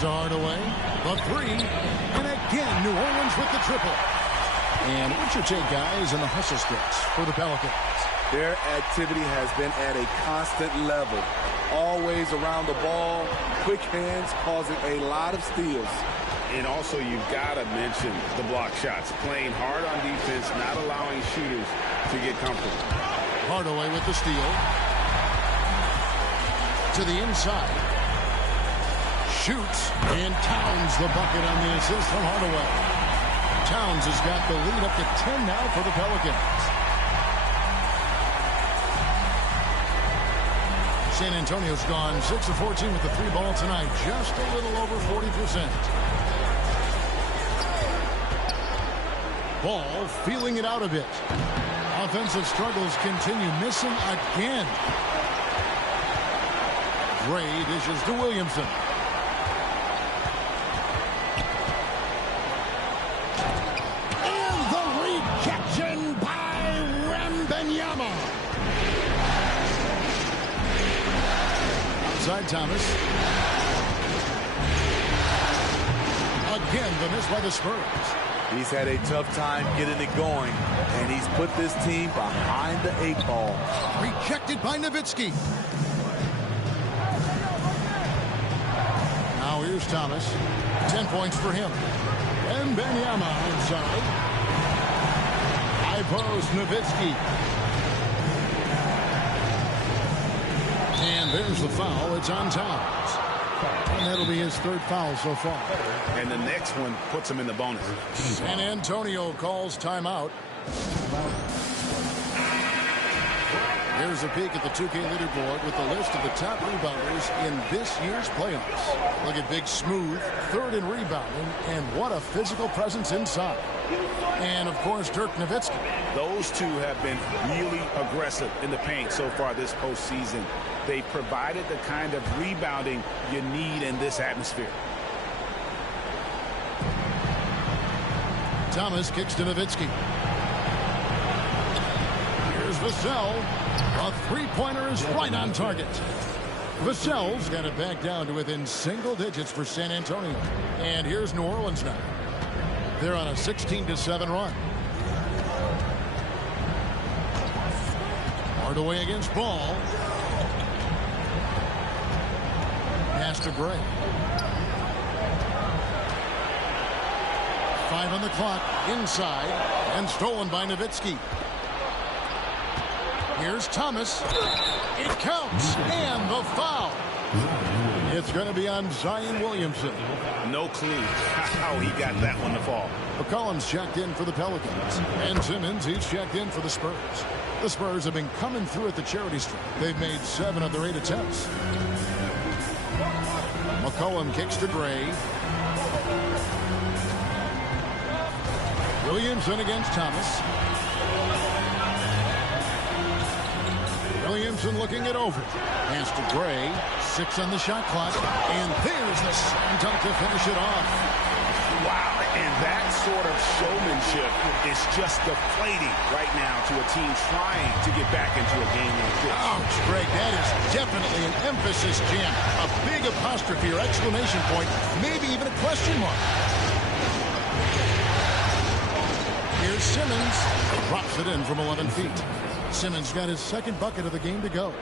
To Hardaway, the 3, and again New Orleans with the triple. And what's your take, guys, in the hustle stretch for the Pelicans? Their activity has been at a constant level. Always around the ball, quick hands causing a lot of steals. And also you've got to mention the block shots. Playing hard on defense, not allowing shooters to get comfortable. Hardaway with the steal. To the inside. Shoots, and Towns the bucket on the assist from Hardaway. Towns has got the lead up to 10 now for the Pelicans. San Antonio's gone 6 of 14 with the 3 ball tonight, just a little over 40%. Ball feeling it out a bit. Offensive struggles continue, missing again. Gray dishes to Williamson. Outside Thomas. Again, the miss by the Spurs. He's had a tough time getting it going, and he's put this team behind the 8 ball. Rejected by Nowitzki. Now here's Thomas. 10 points for him. And Benyama inside. High post, Nowitzki. And there's the foul. It's on Towns. And that'll be his 3rd foul so far. And the next one puts him in the bonus. San Antonio calls timeout. Here's a peek at the 2K leaderboard with the list of the top rebounders in this year's playoffs. Look at Big Smooth, 3rd in rebounding, and what a physical presence inside. And, of course, Dirk Nowitzki. Those two have been really aggressive in the paint so far this postseason. They provided the kind of rebounding you need in this atmosphere. Thomas kicks to Nowitzki. Here's Vassell. A 3-pointer is right on target. Vassell's got it back down to within single digits for San Antonio. And here's New Orleans now. They're on a 16-7 run. Hardaway against Ball. Pass to Gray. 5 on the clock. Inside. And stolen by Nowitzki. Here's Thomas. It counts. And the foul. It's going to be on Zion Williamson. No clue how he got that one to fall. McCollum's checked in for the Pelicans. And Simmons, he's checked in for the Spurs. The Spurs have been coming through at the charity stripe. They've made 7 of their 8 attempts. McCollum kicks to Gray. Williamson against Thomas. Williamson looking it over. Pass to Gray. 6 on the shot clock. And there's the slam dunk to finish it off. Wow, and that sort of showmanship is just deflating right now to a team trying to get back into a game like this. Ouch, Greg, that is definitely an emphasis jam. A big apostrophe or exclamation point, maybe even a question mark. Here's Simmons. Drops it in from 11 feet. Simmons got his 2nd bucket of the game to go.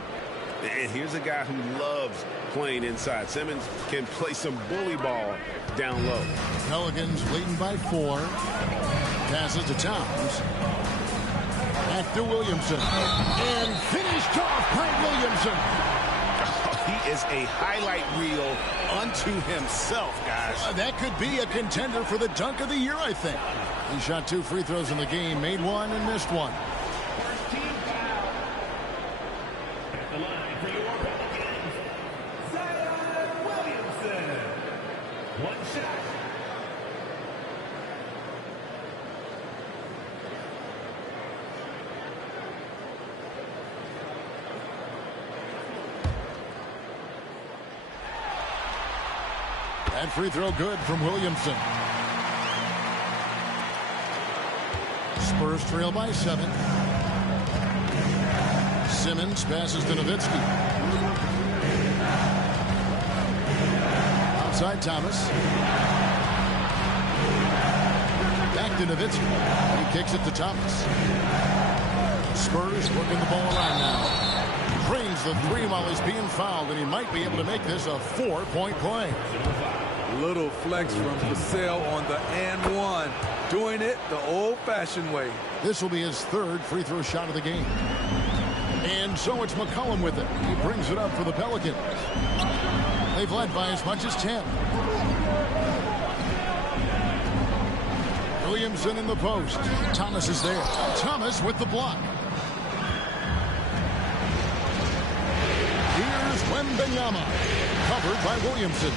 And here's a guy who loves playing inside. Simmons can play some bully ball down low. Pelicans leading by 4. Passes to Towns. Back to Williamson. And finished off by Williamson. He is a highlight reel unto himself, guys. That could be a contender for the dunk of the year, I think. He shot 2 free throws in the game, made 1 and missed 1. That free throw good from Williamson. Spurs trail by 7. Simmons passes to Nowitzki. Outside Thomas. Back to Nowitzki. He kicks it to Thomas. Spurs working the ball around now. Drains the 3 while he's being fouled, and he might be able to make this a 4-point play. Little flex from Vassell on the and 1. Doing it the old-fashioned way. This will be his 3rd free throw shot of the game. And so it's McCollum with it. He brings it up for the Pelicans. They've led by as much as 10. Williamson in the post. Thomas is there. Thomas with the block. Here's Wembanyama. Covered by Williamson.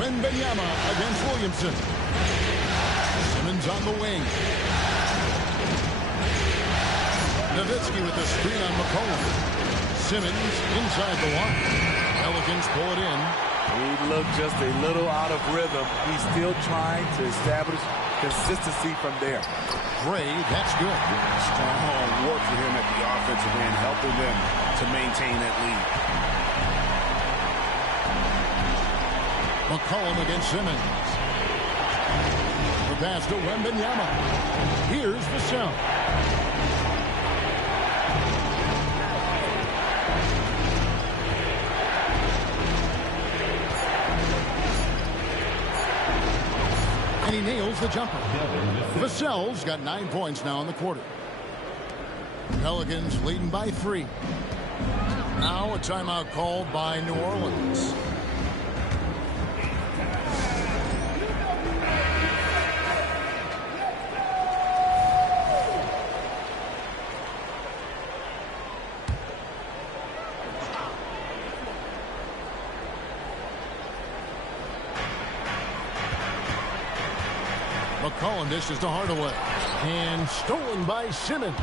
Wembanyama against Williamson. Simmons on the wing. Nowitzki with the screen on McCollum. Simmons inside the line. Pelicans pull it in. He looked just a little out of rhythm. He's still trying to establish consistency from there. Gray, that's good. Strong work for him at the offensive end, helping them to maintain that lead. McCollum against Simmons. The pass to Wembanyama. Here's Vassell. And he nails the jumper. Vassell's got 9 points now in the quarter. Pelicans leading by 3. Now a timeout called by New Orleans. McCollum dishes to Hardaway. And stolen by Simmons.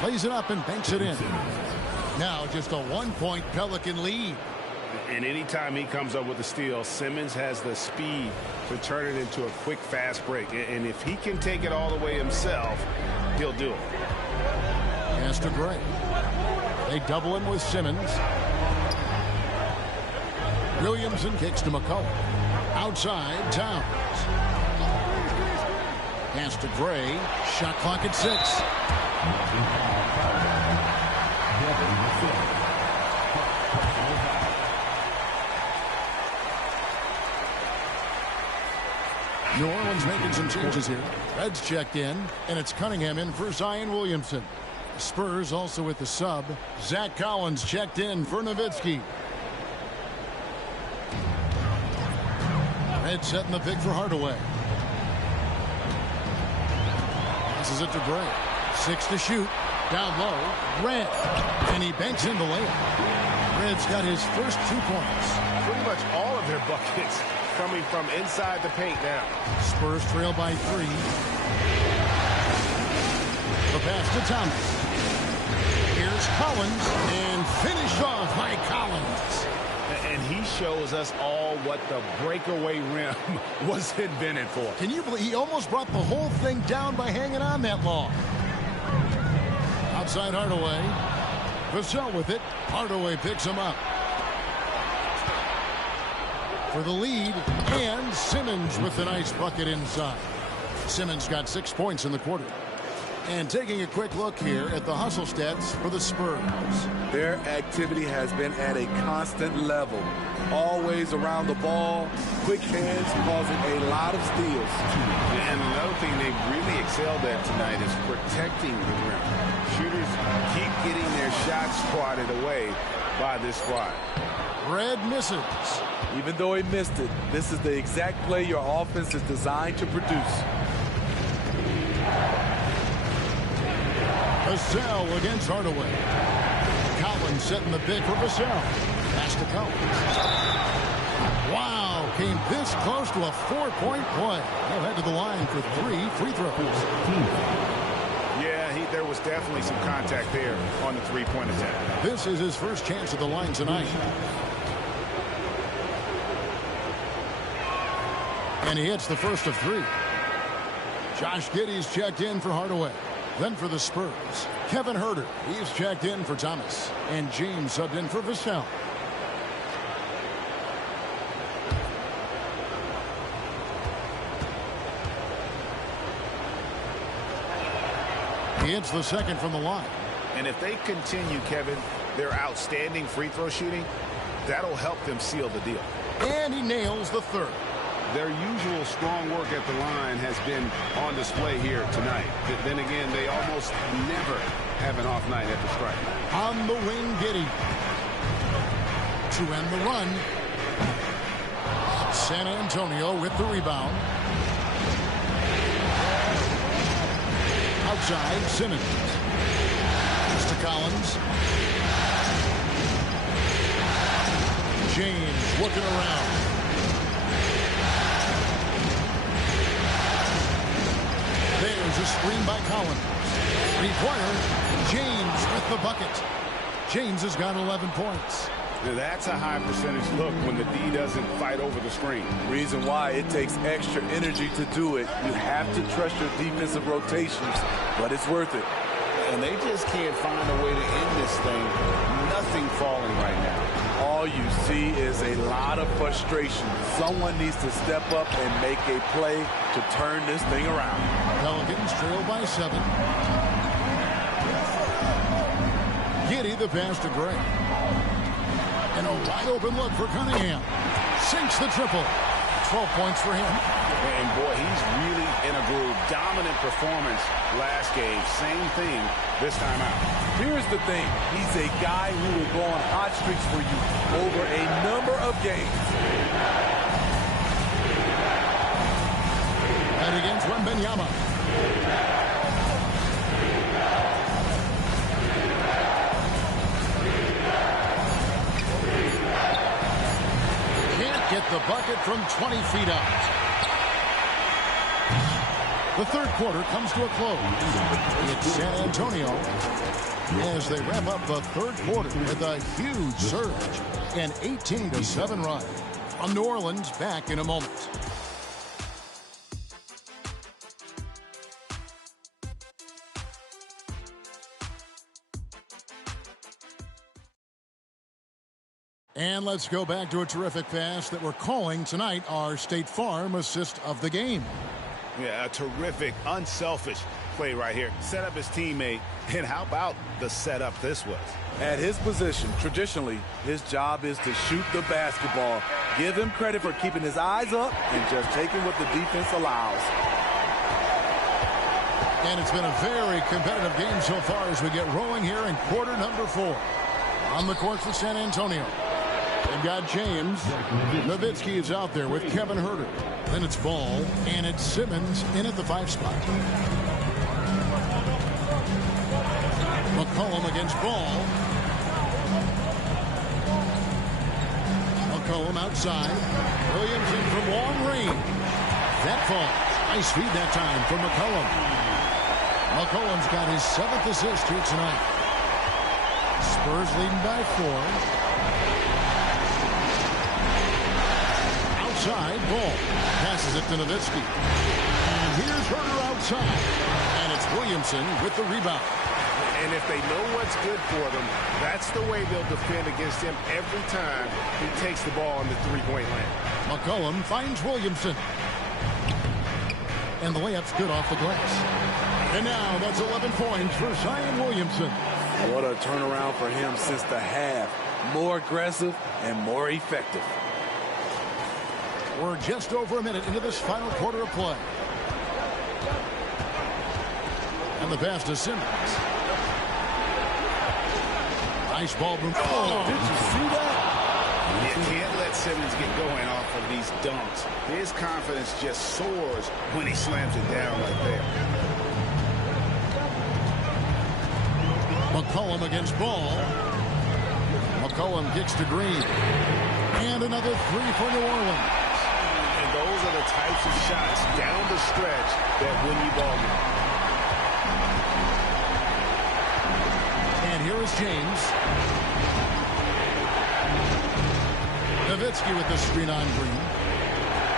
Plays it up and banks it in. Now just a 1-point Pelican lead. And anytime he comes up with a steal, Simmons has the speed to turn it into a quick, fast break. And if he can take it all the way himself, he'll do it. Pass to Gray. They double him with Simmons. Williamson kicks to McCollum. Outside, Towns. Pass to Gray. Shot clock at 6. New Orleans making some changes here. Reds checked in, and it's Cunningham in for Zion Williamson. Spurs also with the sub. Zach Collins checked in for Nowitzki. Red setting the pick for Hardaway. Passes it to Gray. 6 to shoot. Down low. Red. And he banks in the layup. Red's got his first 2 points. Pretty much all of their buckets coming from inside the paint now. Spurs trail by 3. The pass to Thomas. Here's Collins. And finished off by Collins. And he shows us all what the breakaway rim was invented for. Can you believe he almost brought the whole thing down by hanging on that long? Outside Hardaway. Vassell with it. Hardaway picks him up. For the lead. And Simmons with the nice bucket inside. Simmons got 6 points in the quarter. And taking a quick look here at the hustle stats for the Spurs. Their activity has been at a constant level. Always around the ball, quick hands causing a lot of steals. And another thing they've really excelled at tonight is protecting the rim. Shooters keep getting their shots swatted away by this squad. Red misses. Even though he missed it, this is the exact play your offense is designed to produce. Vassell against Hardaway. Collins setting the pick for Vassell. Pass to Collins. Wow, came this close to a 4-point play. They'll head to the line for 3 free throws. Yeah, there was definitely some contact there on the 3-point attempt. This is his first chance at the line tonight. And he hits the first of 3. Josh Giddey's checked in for Hardaway. Then for the Spurs, Kevin Huerter. He's checked in for Thomas. And James subbed in for Vassell. He hits the second from the line. And if they continue, Kevin, their outstanding free throw shooting, that'll help them seal the deal. And he nails the third. Their usual strong work at the line has been on display here tonight. Then again, they almost never have an off night at the stripe. On the wing, Giddey. To end the run. San Antonio with the rebound. Outside, Simmons. To Collins. James looking around. There's a screen by Collins. 3-pointer. James with the bucket. James has got 11 points. Now that's a high percentage look when the D doesn't fight over the screen. Reason why it takes extra energy to do it. You have to trust your defensive rotations, but it's worth it. And they just can't find a way to end this thing. Nothing falling right now. All all you see is a lot of frustration. Someone needs to step up and make a play to turn this thing around. Pelicans trail by 7. Giddey the pass to Gray. And a wide open look for Cunningham. Sinks the triple. 12 points for him. And boy, he's really in a groove. Dominant performance last game. Same thing this time out. Here's the thing. He's a guy who will go on hot streaks for you over a number of games. And against Wembanyama. Can't get the bucket from 20 feet out. The third quarter comes to a close. It's San Antonio as they wrap up the third quarter with a huge surge, an 18-7 run. On New Orleans, back in a moment. And let's go back to a terrific pass that we're calling tonight our State Farm assist of the game. Yeah, a terrific, unselfish play right here. Set up his teammate, and how about the setup this was? At his position, traditionally, his job is to shoot the basketball. Give him credit for keeping his eyes up and just taking what the defense allows. And it's been a very competitive game so far as we get rolling here in quarter number 4. On the court for San Antonio. They've got James. Nowitzki is out there with Kevin Huerter. Then it's Ball, and it's Simmons in at the 5 spot. McCollum against Ball. McCollum outside. Williamson from long range. That falls. Nice feed that time for McCollum. McCollum's got his 7th assist here tonight. Spurs leading by 4. Outside, Ball passes it to Nowitzki. And here's Huerter outside. And it's Williamson with the rebound. And if they know what's good for them, that's the way they'll defend against him every time he takes the ball on the three-point line. McCollum finds Williamson. And the layup's good off the glass. And now that's 11 points for Zion Williamson. What a turnaround for him since the half. More aggressive and more effective. We're just over a minute into this final quarter of play. And the pass to Simmons. Nice ball from Ball. Did you see that? You can't let Simmons get going off of these dunks. His confidence just soars when he slams it down like that. McCollum against Ball. McCollum kicks to Green. And another 3 for New Orleans. And those are the types of shots down the stretch that win you ball games. And here is James. Nowitzki with the screen on Green.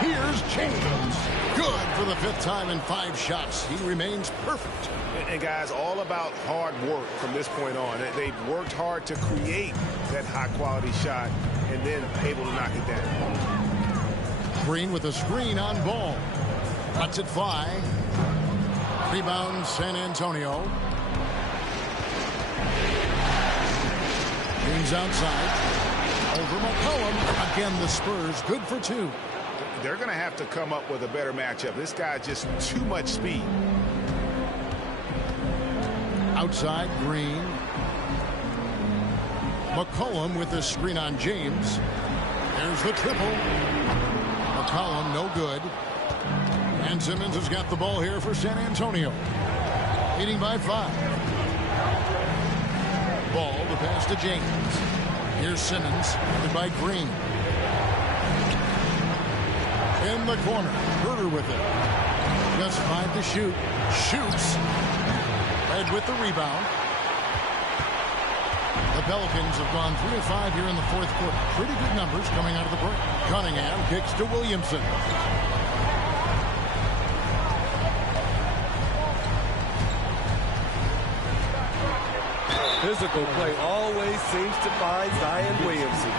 Here's James. Good for the 5th time in 5 shots. He remains perfect. And guys, all about hard work from this point on. They've worked hard to create that high-quality shot and then able to knock it down. Green with a screen on Ball. Lets it fly. Rebound San Antonio. James outside. Over McCollum. Again, the Spurs good for 2. They're going to have to come up with a better matchup. This guy just too much speed. Outside, Green. McCollum with the screen on James. There's the triple. McCollum, no good. And Simmons has got the ball here for San Antonio. Leading by 5. Ball, the pass to James. Here's Simmons, led by Green. In the corner, Huerter with it. Just 5 to shoot. Shoots. Ed with the rebound. The Pelicans have gone 3 of 5 here in the 4th quarter. Pretty good numbers coming out of the break. Cunningham kicks to Williamson. Physical play always seems to find Zion Williamson.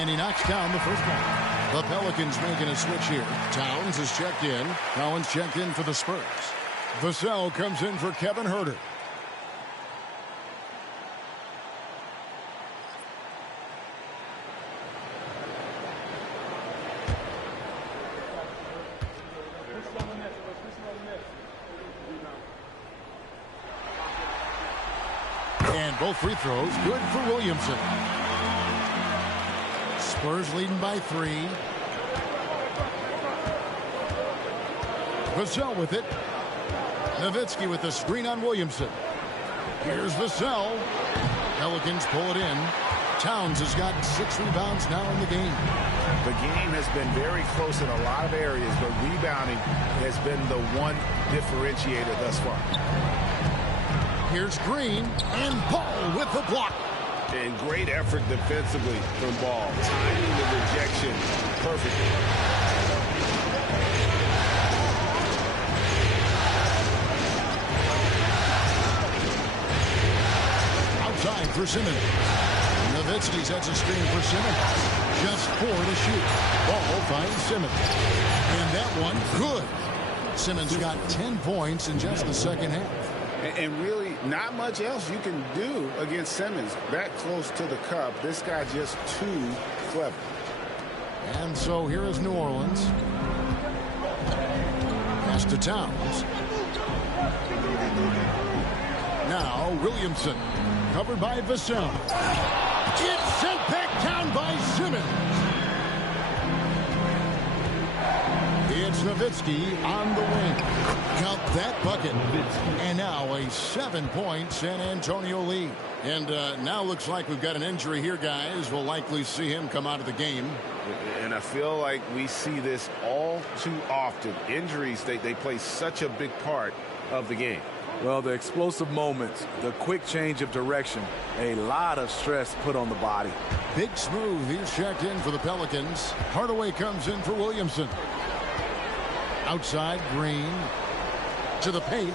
And he knocks down the first one. The Pelicans making a switch here. Towns is checked in. Collins checked in for the Spurs. Vassell comes in for Kevin Huerter. And both free throws good for Williamson. Spurs leading by 3. Vassell with it. Nowitzki with the screen on Williamson. Here's Vassell. Pelicans pull it in. Towns has got 6 rebounds now in the game. The game has been very close in a lot of areas, but rebounding has been the one differentiator thus far. Here's Green, and Ball with the block. And great effort defensively from Ball. Timing the rejection perfectly. Outside for Simmons. Nowitzki sets a screen for Simmons. Just 4 to shoot. Ball finds Simmons. And that one, good. Simmons got 10 points in just the second half. And really, not much else you can do against Simmons. That close to the cup, this guy just too clever. And so here is New Orleans. Pass to Towns. Now Williamson, covered by Vassell. It's sent back down by Simmons. It's Nowitzki on the wing. Count that bucket. And now a 7-point San Antonio lead. And now looks like we've got an injury here, guys. We'll likely see him come out of the game. And I feel like we see this all too often. Injuries, they play such a big part of the game. Well, the explosive moments, the quick change of direction, a lot of stress put on the body. Big Smooth, he's checked in for the Pelicans. Hardaway comes in for Williamson. Outside, Green to the paint.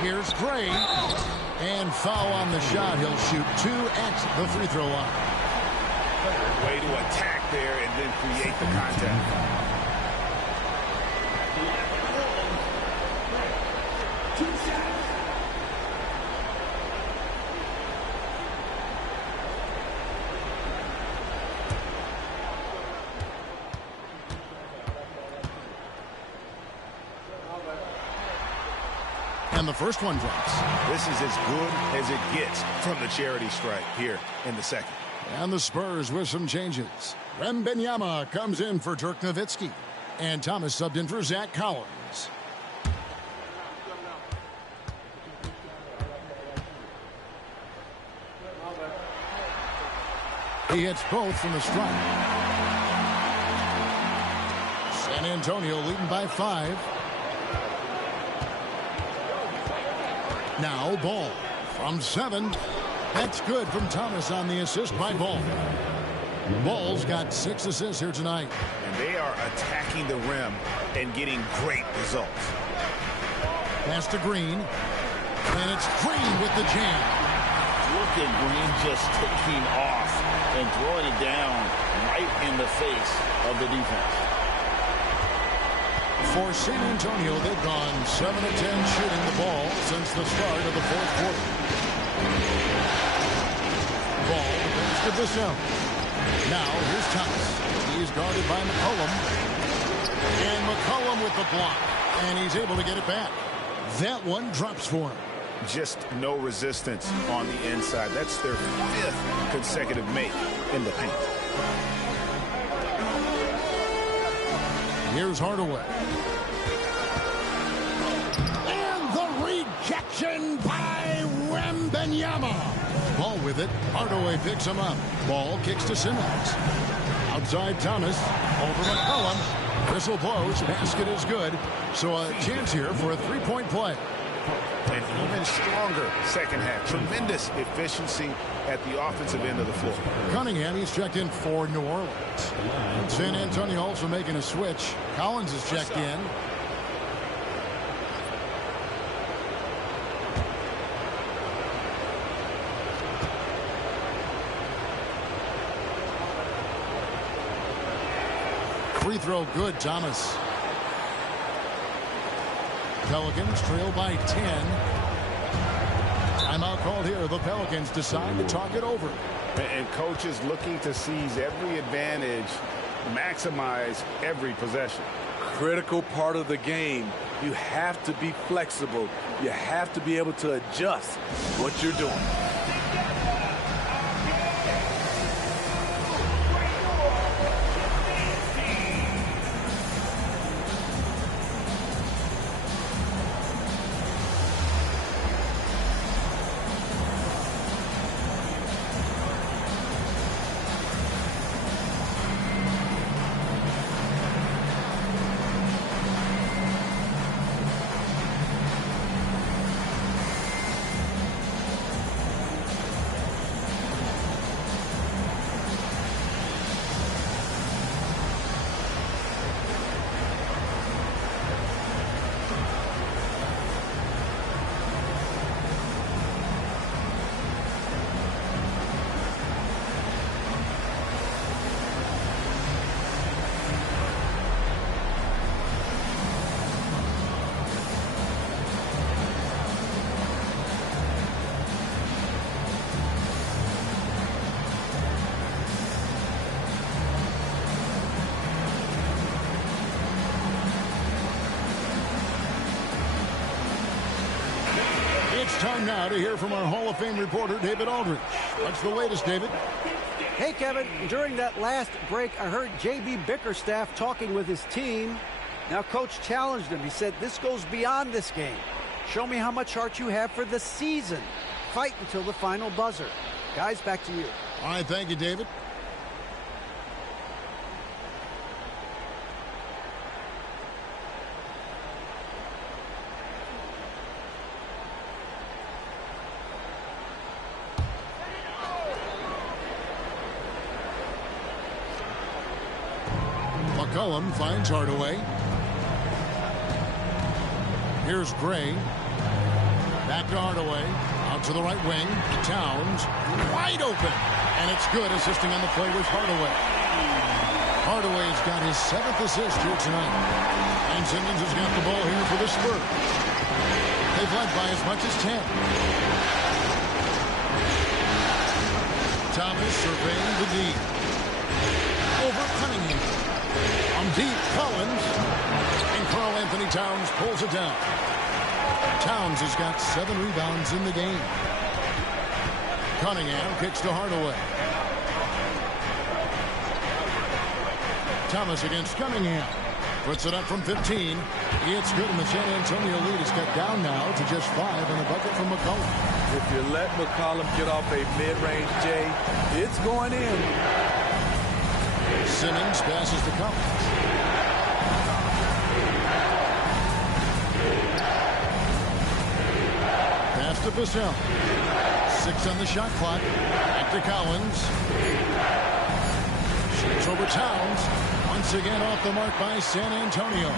Here's Gray. And foul on the shot. He'll shoot 2 at the free throw line. Way to attack there and then create the contact. And the first one drops. This is as good as it gets from the charity stripe here in the second. And the Spurs with some changes. Wembanyama comes in for Dirk Nowitzki. And Thomas subbed in for Zach Collins. He hits both from the stripe. San Antonio leading by 5. Now Ball from 7. That's good from Thomas on the assist by Ball. Ball's got 6 assists here tonight. And they are attacking the rim and getting great results. Pass to Green. And it's Green with the jam. Look at Green just taking off and throwing it down right in the face of the defense. For San Antonio, they've gone 7 of 10 shooting the ball since the start of the fourth quarter. Ball goes to Vassell. Now here's Thomas. He's guarded by McCollum. And McCollum with the block. And he's able to get it back. That one drops for him. Just no resistance on the inside. That's their 5th consecutive make in the paint. Here's Hardaway. And the rejection by Wembanyama. Ball with it. Hardaway picks him up. Ball kicks to Simmons. Outside Thomas. Over McCollum. Whistle blows. Basket is good. So a chance here for a 3-point play. An even stronger second half. Tremendous efficiency at the offensive end of the floor. Cunningham, he's checked in for New Orleans. San Antonio also making a switch. Collins is checked in. Free throw good, Thomas. Pelicans trail by 10. Timeout called here. The Pelicans decide to talk it over. And coaches looking to seize every advantage, maximize every possession. Critical part of the game. You have to be flexible. You have to be able to adjust what you're doing. It's time now to hear from our Hall of Fame reporter, David Aldridge. What's the latest, David? Hey, Kevin. During that last break, I heard J.B. Bickerstaff talking with his team. Now, Coach challenged him. He said, this goes beyond this game. Show me how much heart you have for the season. Fight until the final buzzer. Guys, back to you. All right, thank you, David. McCollum finds Hardaway. Here's Gray. Back to Hardaway. Out to the right wing. Towns. Wide open. And it's good, assisting on the play with Hardaway. Hardaway's got his 7th assist here tonight. And Simmons has got the ball here for the Spurs. They've led by as much as 10. Thomas surveying the deep. Over Cunningham. On deep, Collins. And Karl Anthony Towns pulls it down. Towns has got 7 rebounds in the game. Cunningham kicks to Hardaway. Thomas against Cunningham. Puts it up from 15. It's good, and the San Antonio lead is cut down now to just 5 in the bucket from McCollum. If you let McCollum get off a mid-range J, it's going in. Simmons passes to Collins. Pass to Vassell. 6 on the shot clock. Back to Collins. Shoots over Towns. Once again off the mark by San Antonio.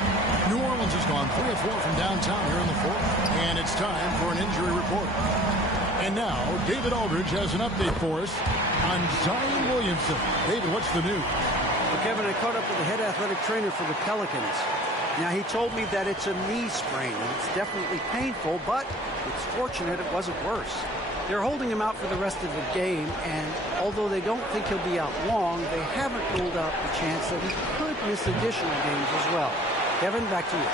New Orleans has gone 3 of 4 from downtown here in the 4th. And it's time for an injury report. And now, David Aldridge has an update for us on Zion Williamson. David, what's the news? Well, Kevin, I caught up with the head athletic trainer for the Pelicans. Now, he told me that it's a knee sprain, and it's definitely painful, but it's fortunate it wasn't worse. They're holding him out for the rest of the game, and although they don't think he'll be out long, they haven't ruled out the chance that he could miss additional games as well. Kevin, back to you.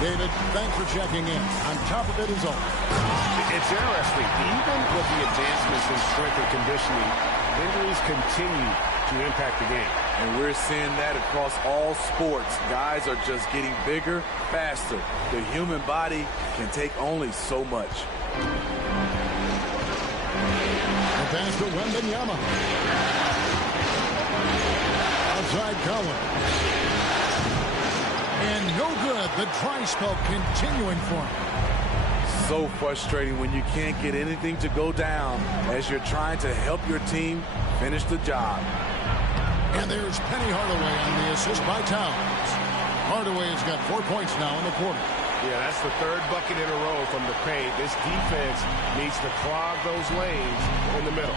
David, thanks for checking in. On top of it is all. It's interesting. Even with the advancements in strength and conditioning, injuries continue to impact the game. And we're seeing that across all sports. Guys are just getting bigger, faster. The human body can take only so much. The pass to Wembanyama. Outside Collins. And no good. The dry spell continuing for him. So frustrating when you can't get anything to go down as you're trying to help your team finish the job. And there's Penny Hardaway on the assist by Towns. Hardaway has got 4 points now in the quarter. Yeah, that's the 3rd bucket in a row from the paint. This defense needs to clog those lanes in the middle.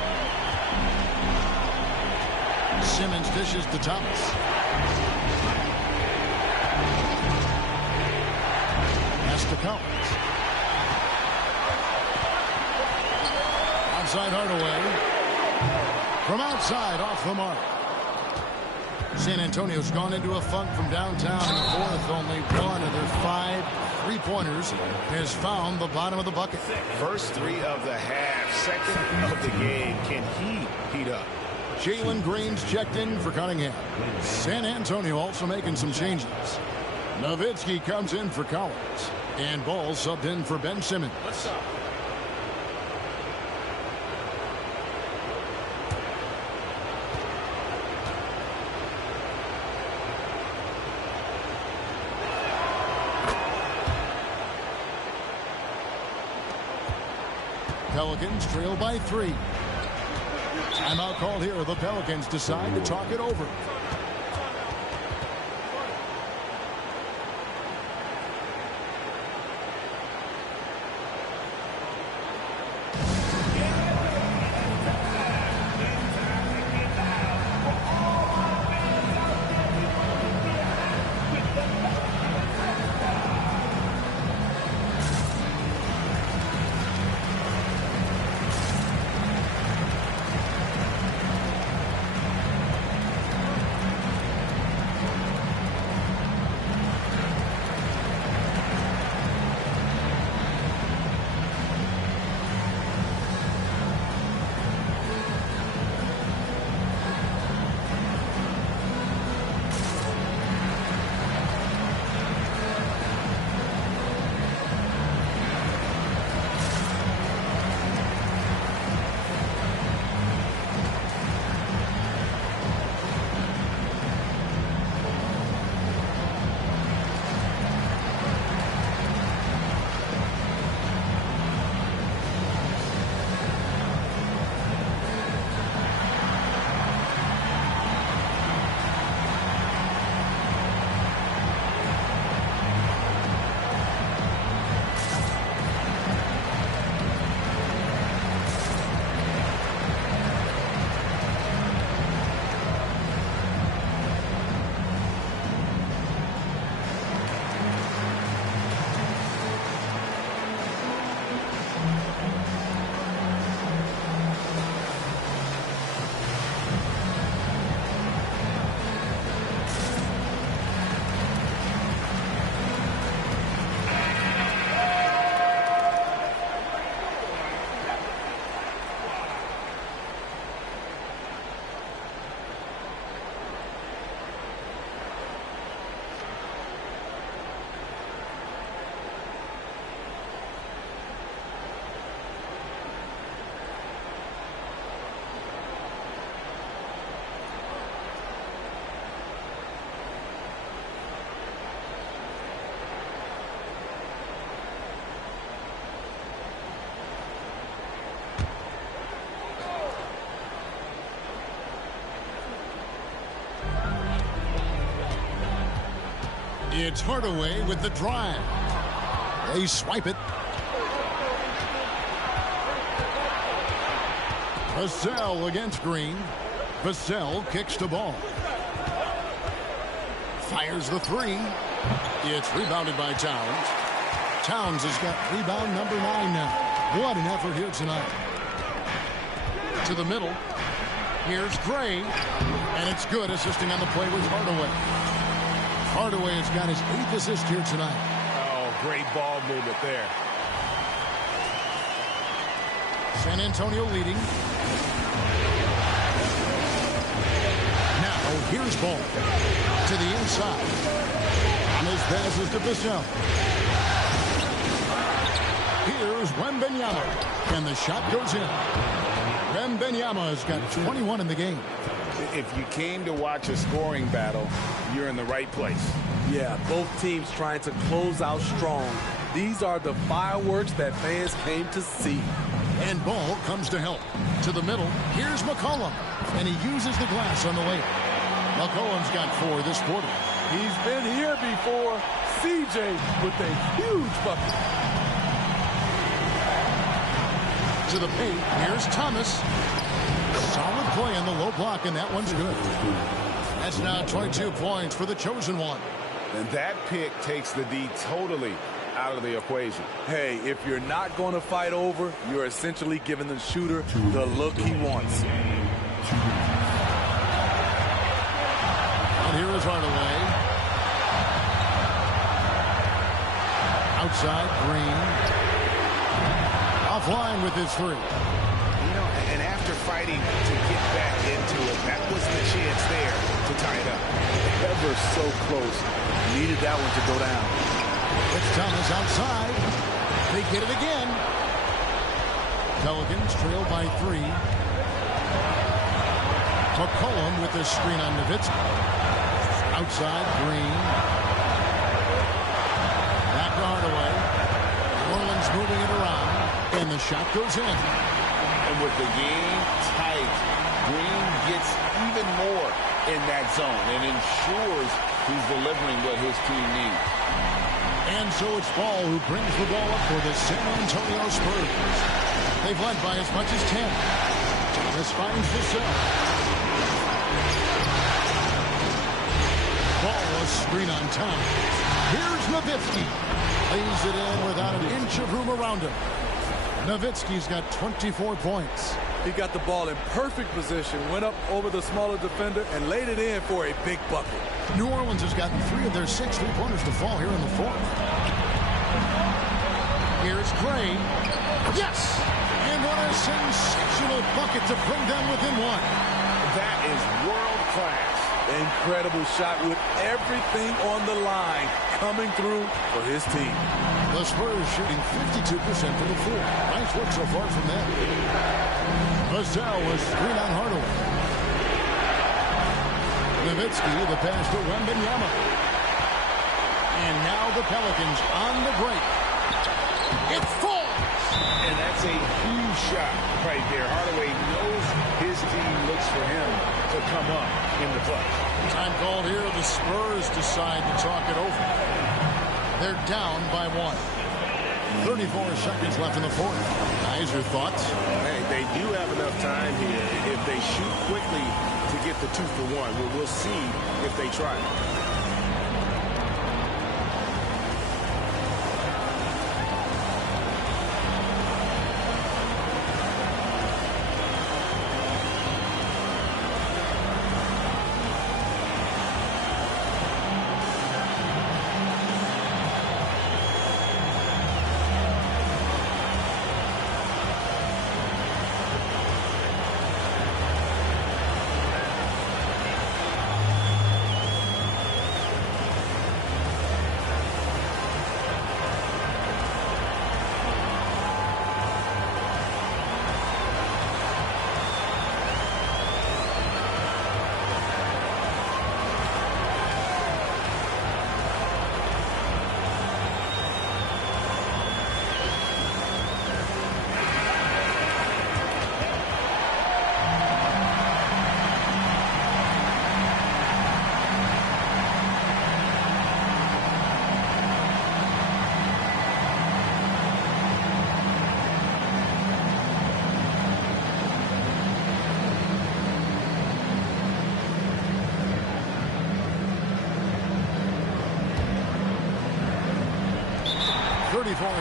Simmons dishes to Thomas. to Collins. Outside Hardaway. From outside, off the mark. San Antonio's gone into a funk from downtown in the fourth. Only one of their 5 3-pointers has found the bottom of the bucket. First 3 of the half, second of the game. Can he heat up? Jalen Green's checked in for Cunningham. San Antonio also making some changes. Nowitzki comes in for Collins. And Ball subbed in for Ben Simmons. Pelicans trail by 3. Timeout called here. The Pelicans decide to talk it over. It's Hardaway with the drive. They swipe it. Vassell against Green. Vassell kicks the ball. Fires the 3. It's rebounded by Towns. Towns has got rebound number 9 now. What an effort here tonight. To the middle. Here's Gray. And it's good. Assisting on the play was Hardaway. Hardaway has got his 8th assist here tonight. Oh, great ball movement there. San Antonio leading. Now, here's Ball. To the inside. And his pass is to Vassell. Here's Wembanyama. And the shot goes in. Wembanyama has got 21 in the game. If you came to watch a scoring battle, you're in the right place. Yeah, both teams trying to close out strong. These are the fireworks that fans came to see. And Ball comes to help. To the middle, here's McCollum. And he uses the glass on the layup. McCollum's got 4 this quarter. He's been here before. CJ with a huge bucket. To the paint, here's Thomas. Solid play on the low block, and that one's good. That's now 22 points for the chosen one. And that pick takes the D totally out of the equation. Hey, if you're not going to fight over, you're essentially giving the shooter the look he wants. And here is Hardaway. Outside, Green. Offline with his three. You know, and after fighting to get back into it, that was the chance there to tie it up. Ever so close. Needed that one to go down. It's Thomas outside. They get it again. Pelicans trail by 3. McCollum with the screen on Nowitzki. Outside, Green. Back to Hardaway. New Orleans moving it around. And the shot goes in. And with the game tight, Green gets even more in that zone and ensures he's delivering what his team needs. And so it's Ball who brings the ball up for the San Antonio Spurs. They've led by as much as 10. Thomas finds the cell. Ball a screen on Thomas. Here's Nowitzki. Lays it in without an inch of room around him. Nowitzki's got 24 points. He got the ball in perfect position, went up over the smaller defender, and laid it in for a big bucket. New Orleans has gotten 3 of their 6 three-pointers to fall here in the fourth. Here's Gray. Yes! And what a sensational bucket to bring them within 1. That is world class. Incredible shot with everything on the line coming through for his team. The Spurs shooting 52% from the floor. Nice work so far from them. Vassell was screen on Hardaway. Nowitzki, the pass to Wembanyama. And now the Pelicans on the break. It falls! And that's a huge shot right there. Hardaway knows his team looks for him to come up in the clutch. Time called here. The Spurs decide to talk it over. They're down by 1. 34 seconds left in the fourth. Guys, your thoughts? Hey, they do have enough time here. If they shoot quickly to get the 2 for 1, we'll see if they try.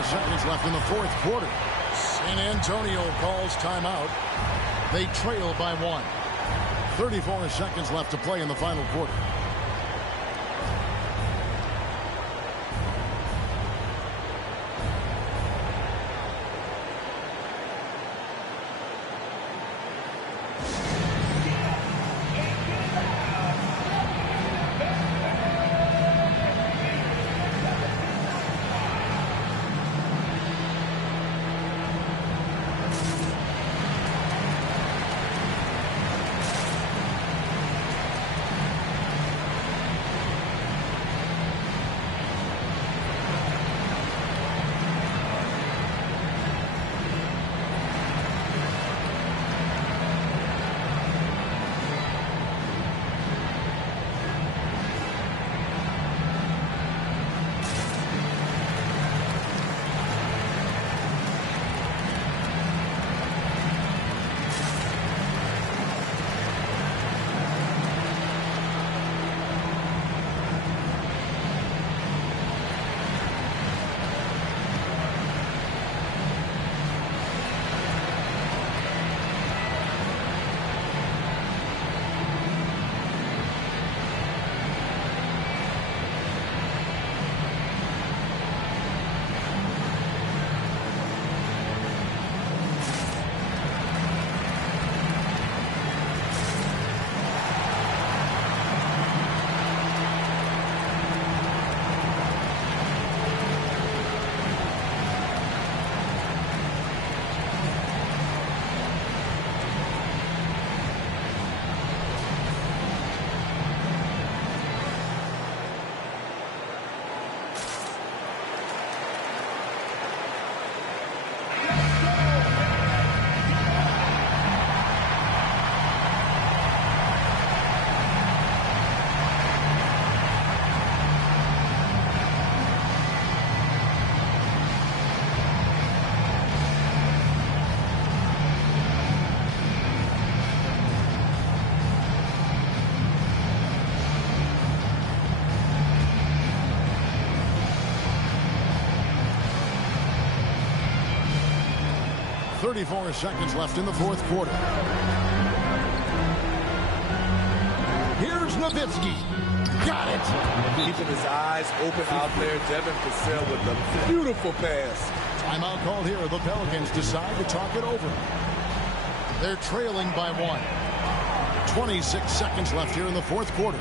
Seconds left in the fourth quarter. San Antonio calls timeout. They trail by 1. 34 seconds left to play in the final quarter. 34 seconds left in the fourth quarter. Here's Nowitzki. Got it. Keeping his eyes open out there. Devin Vassell with a beautiful pass. Timeout called here. The Pelicans decide to talk it over. They're trailing by 1. 26 seconds left here in the fourth quarter.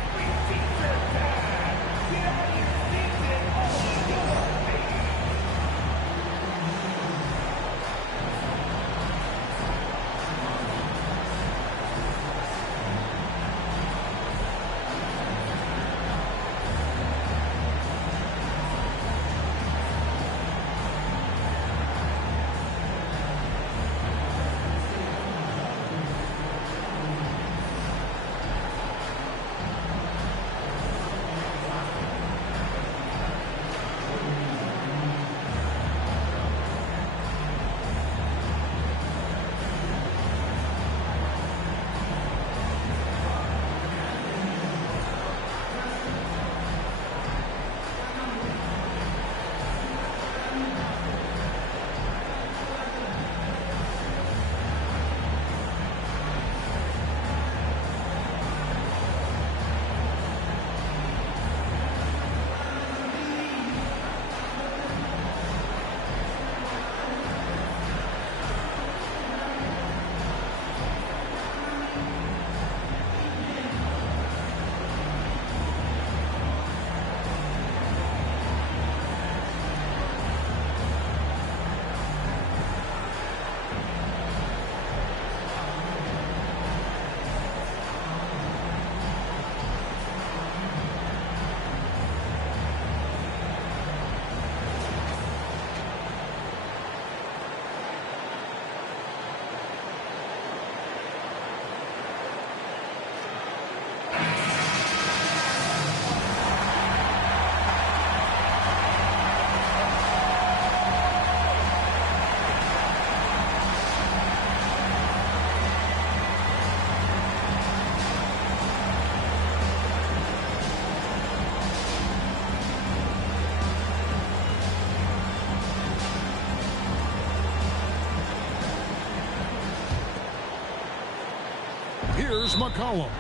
Here's McCollum.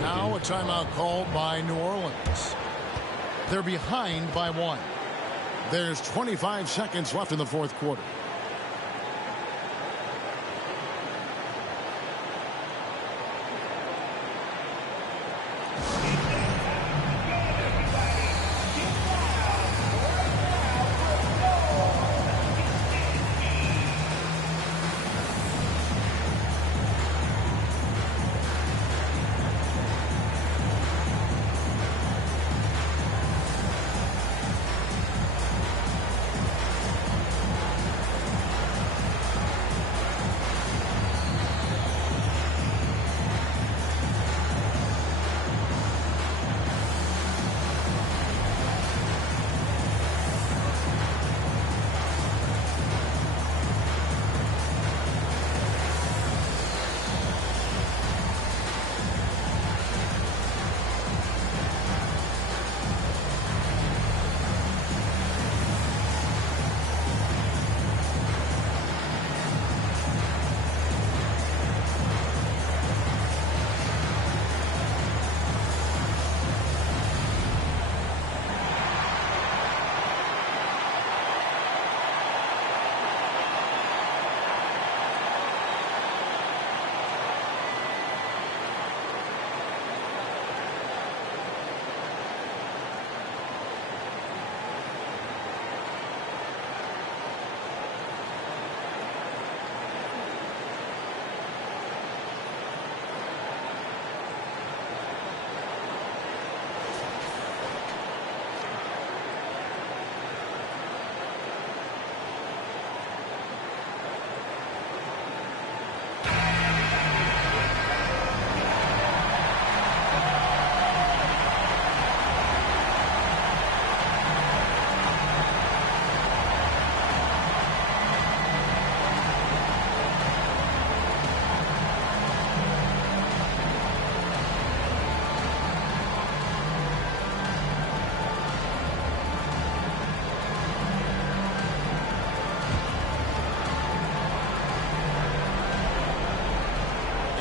Now a timeout called by New Orleans. They're behind by 1. There's 25 seconds left in the fourth quarter.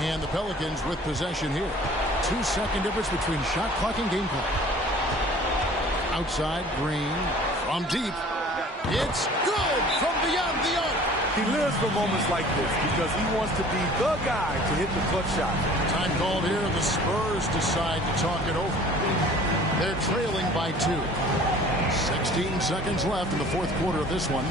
And the Pelicans with possession here. 2-second difference between shot clock and game clock. Outside, Green from deep. It's good from beyond the arc. He lives for moments like this because he wants to be the guy to hit the clutch shot. Time called here. The Spurs decide to talk it over. They're trailing by 2. 16 seconds left in the fourth quarter of this one.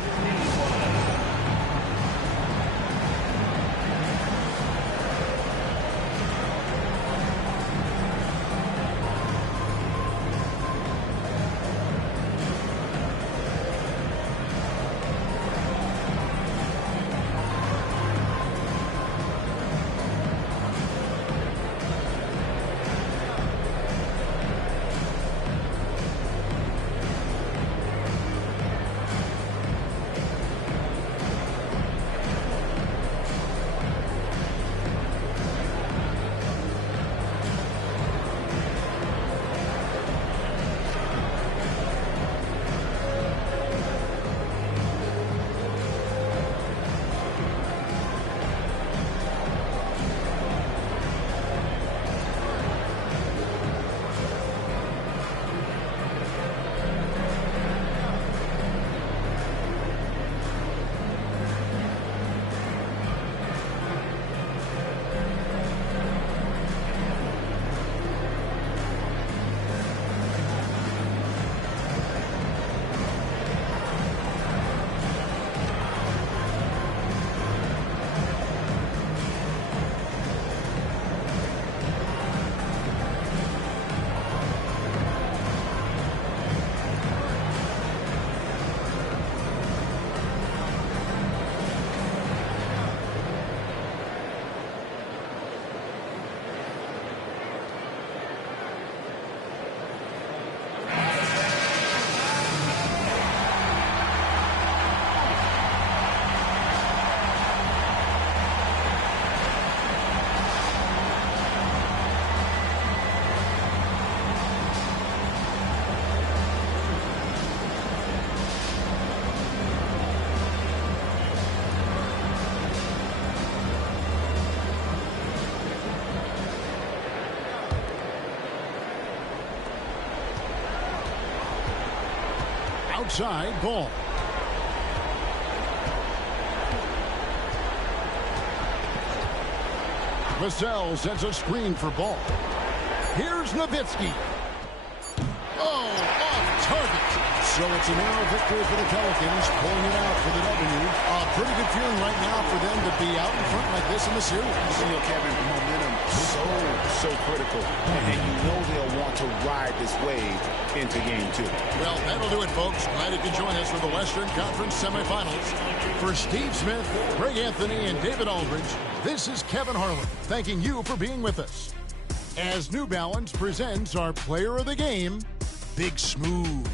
Outside ball. Vassell sends a screen for ball. Here's Nowitzki. Oh, off target. So it's a narrow victory for the Pelicans, pulling it out for the W. A pretty good feeling right now for them to be out in front like this in the series. You know, Kevin, momentum so critical. And you know they'll want to ride this wave into game 2. Well, that'll do it, folks. Glad you could join us for the Western Conference semifinals. For Steve Smith, Greg Anthony, and David Aldridge, this is Kevin Harlan, thanking you for being with us. As New Balance presents our player of the game, Big Smooth.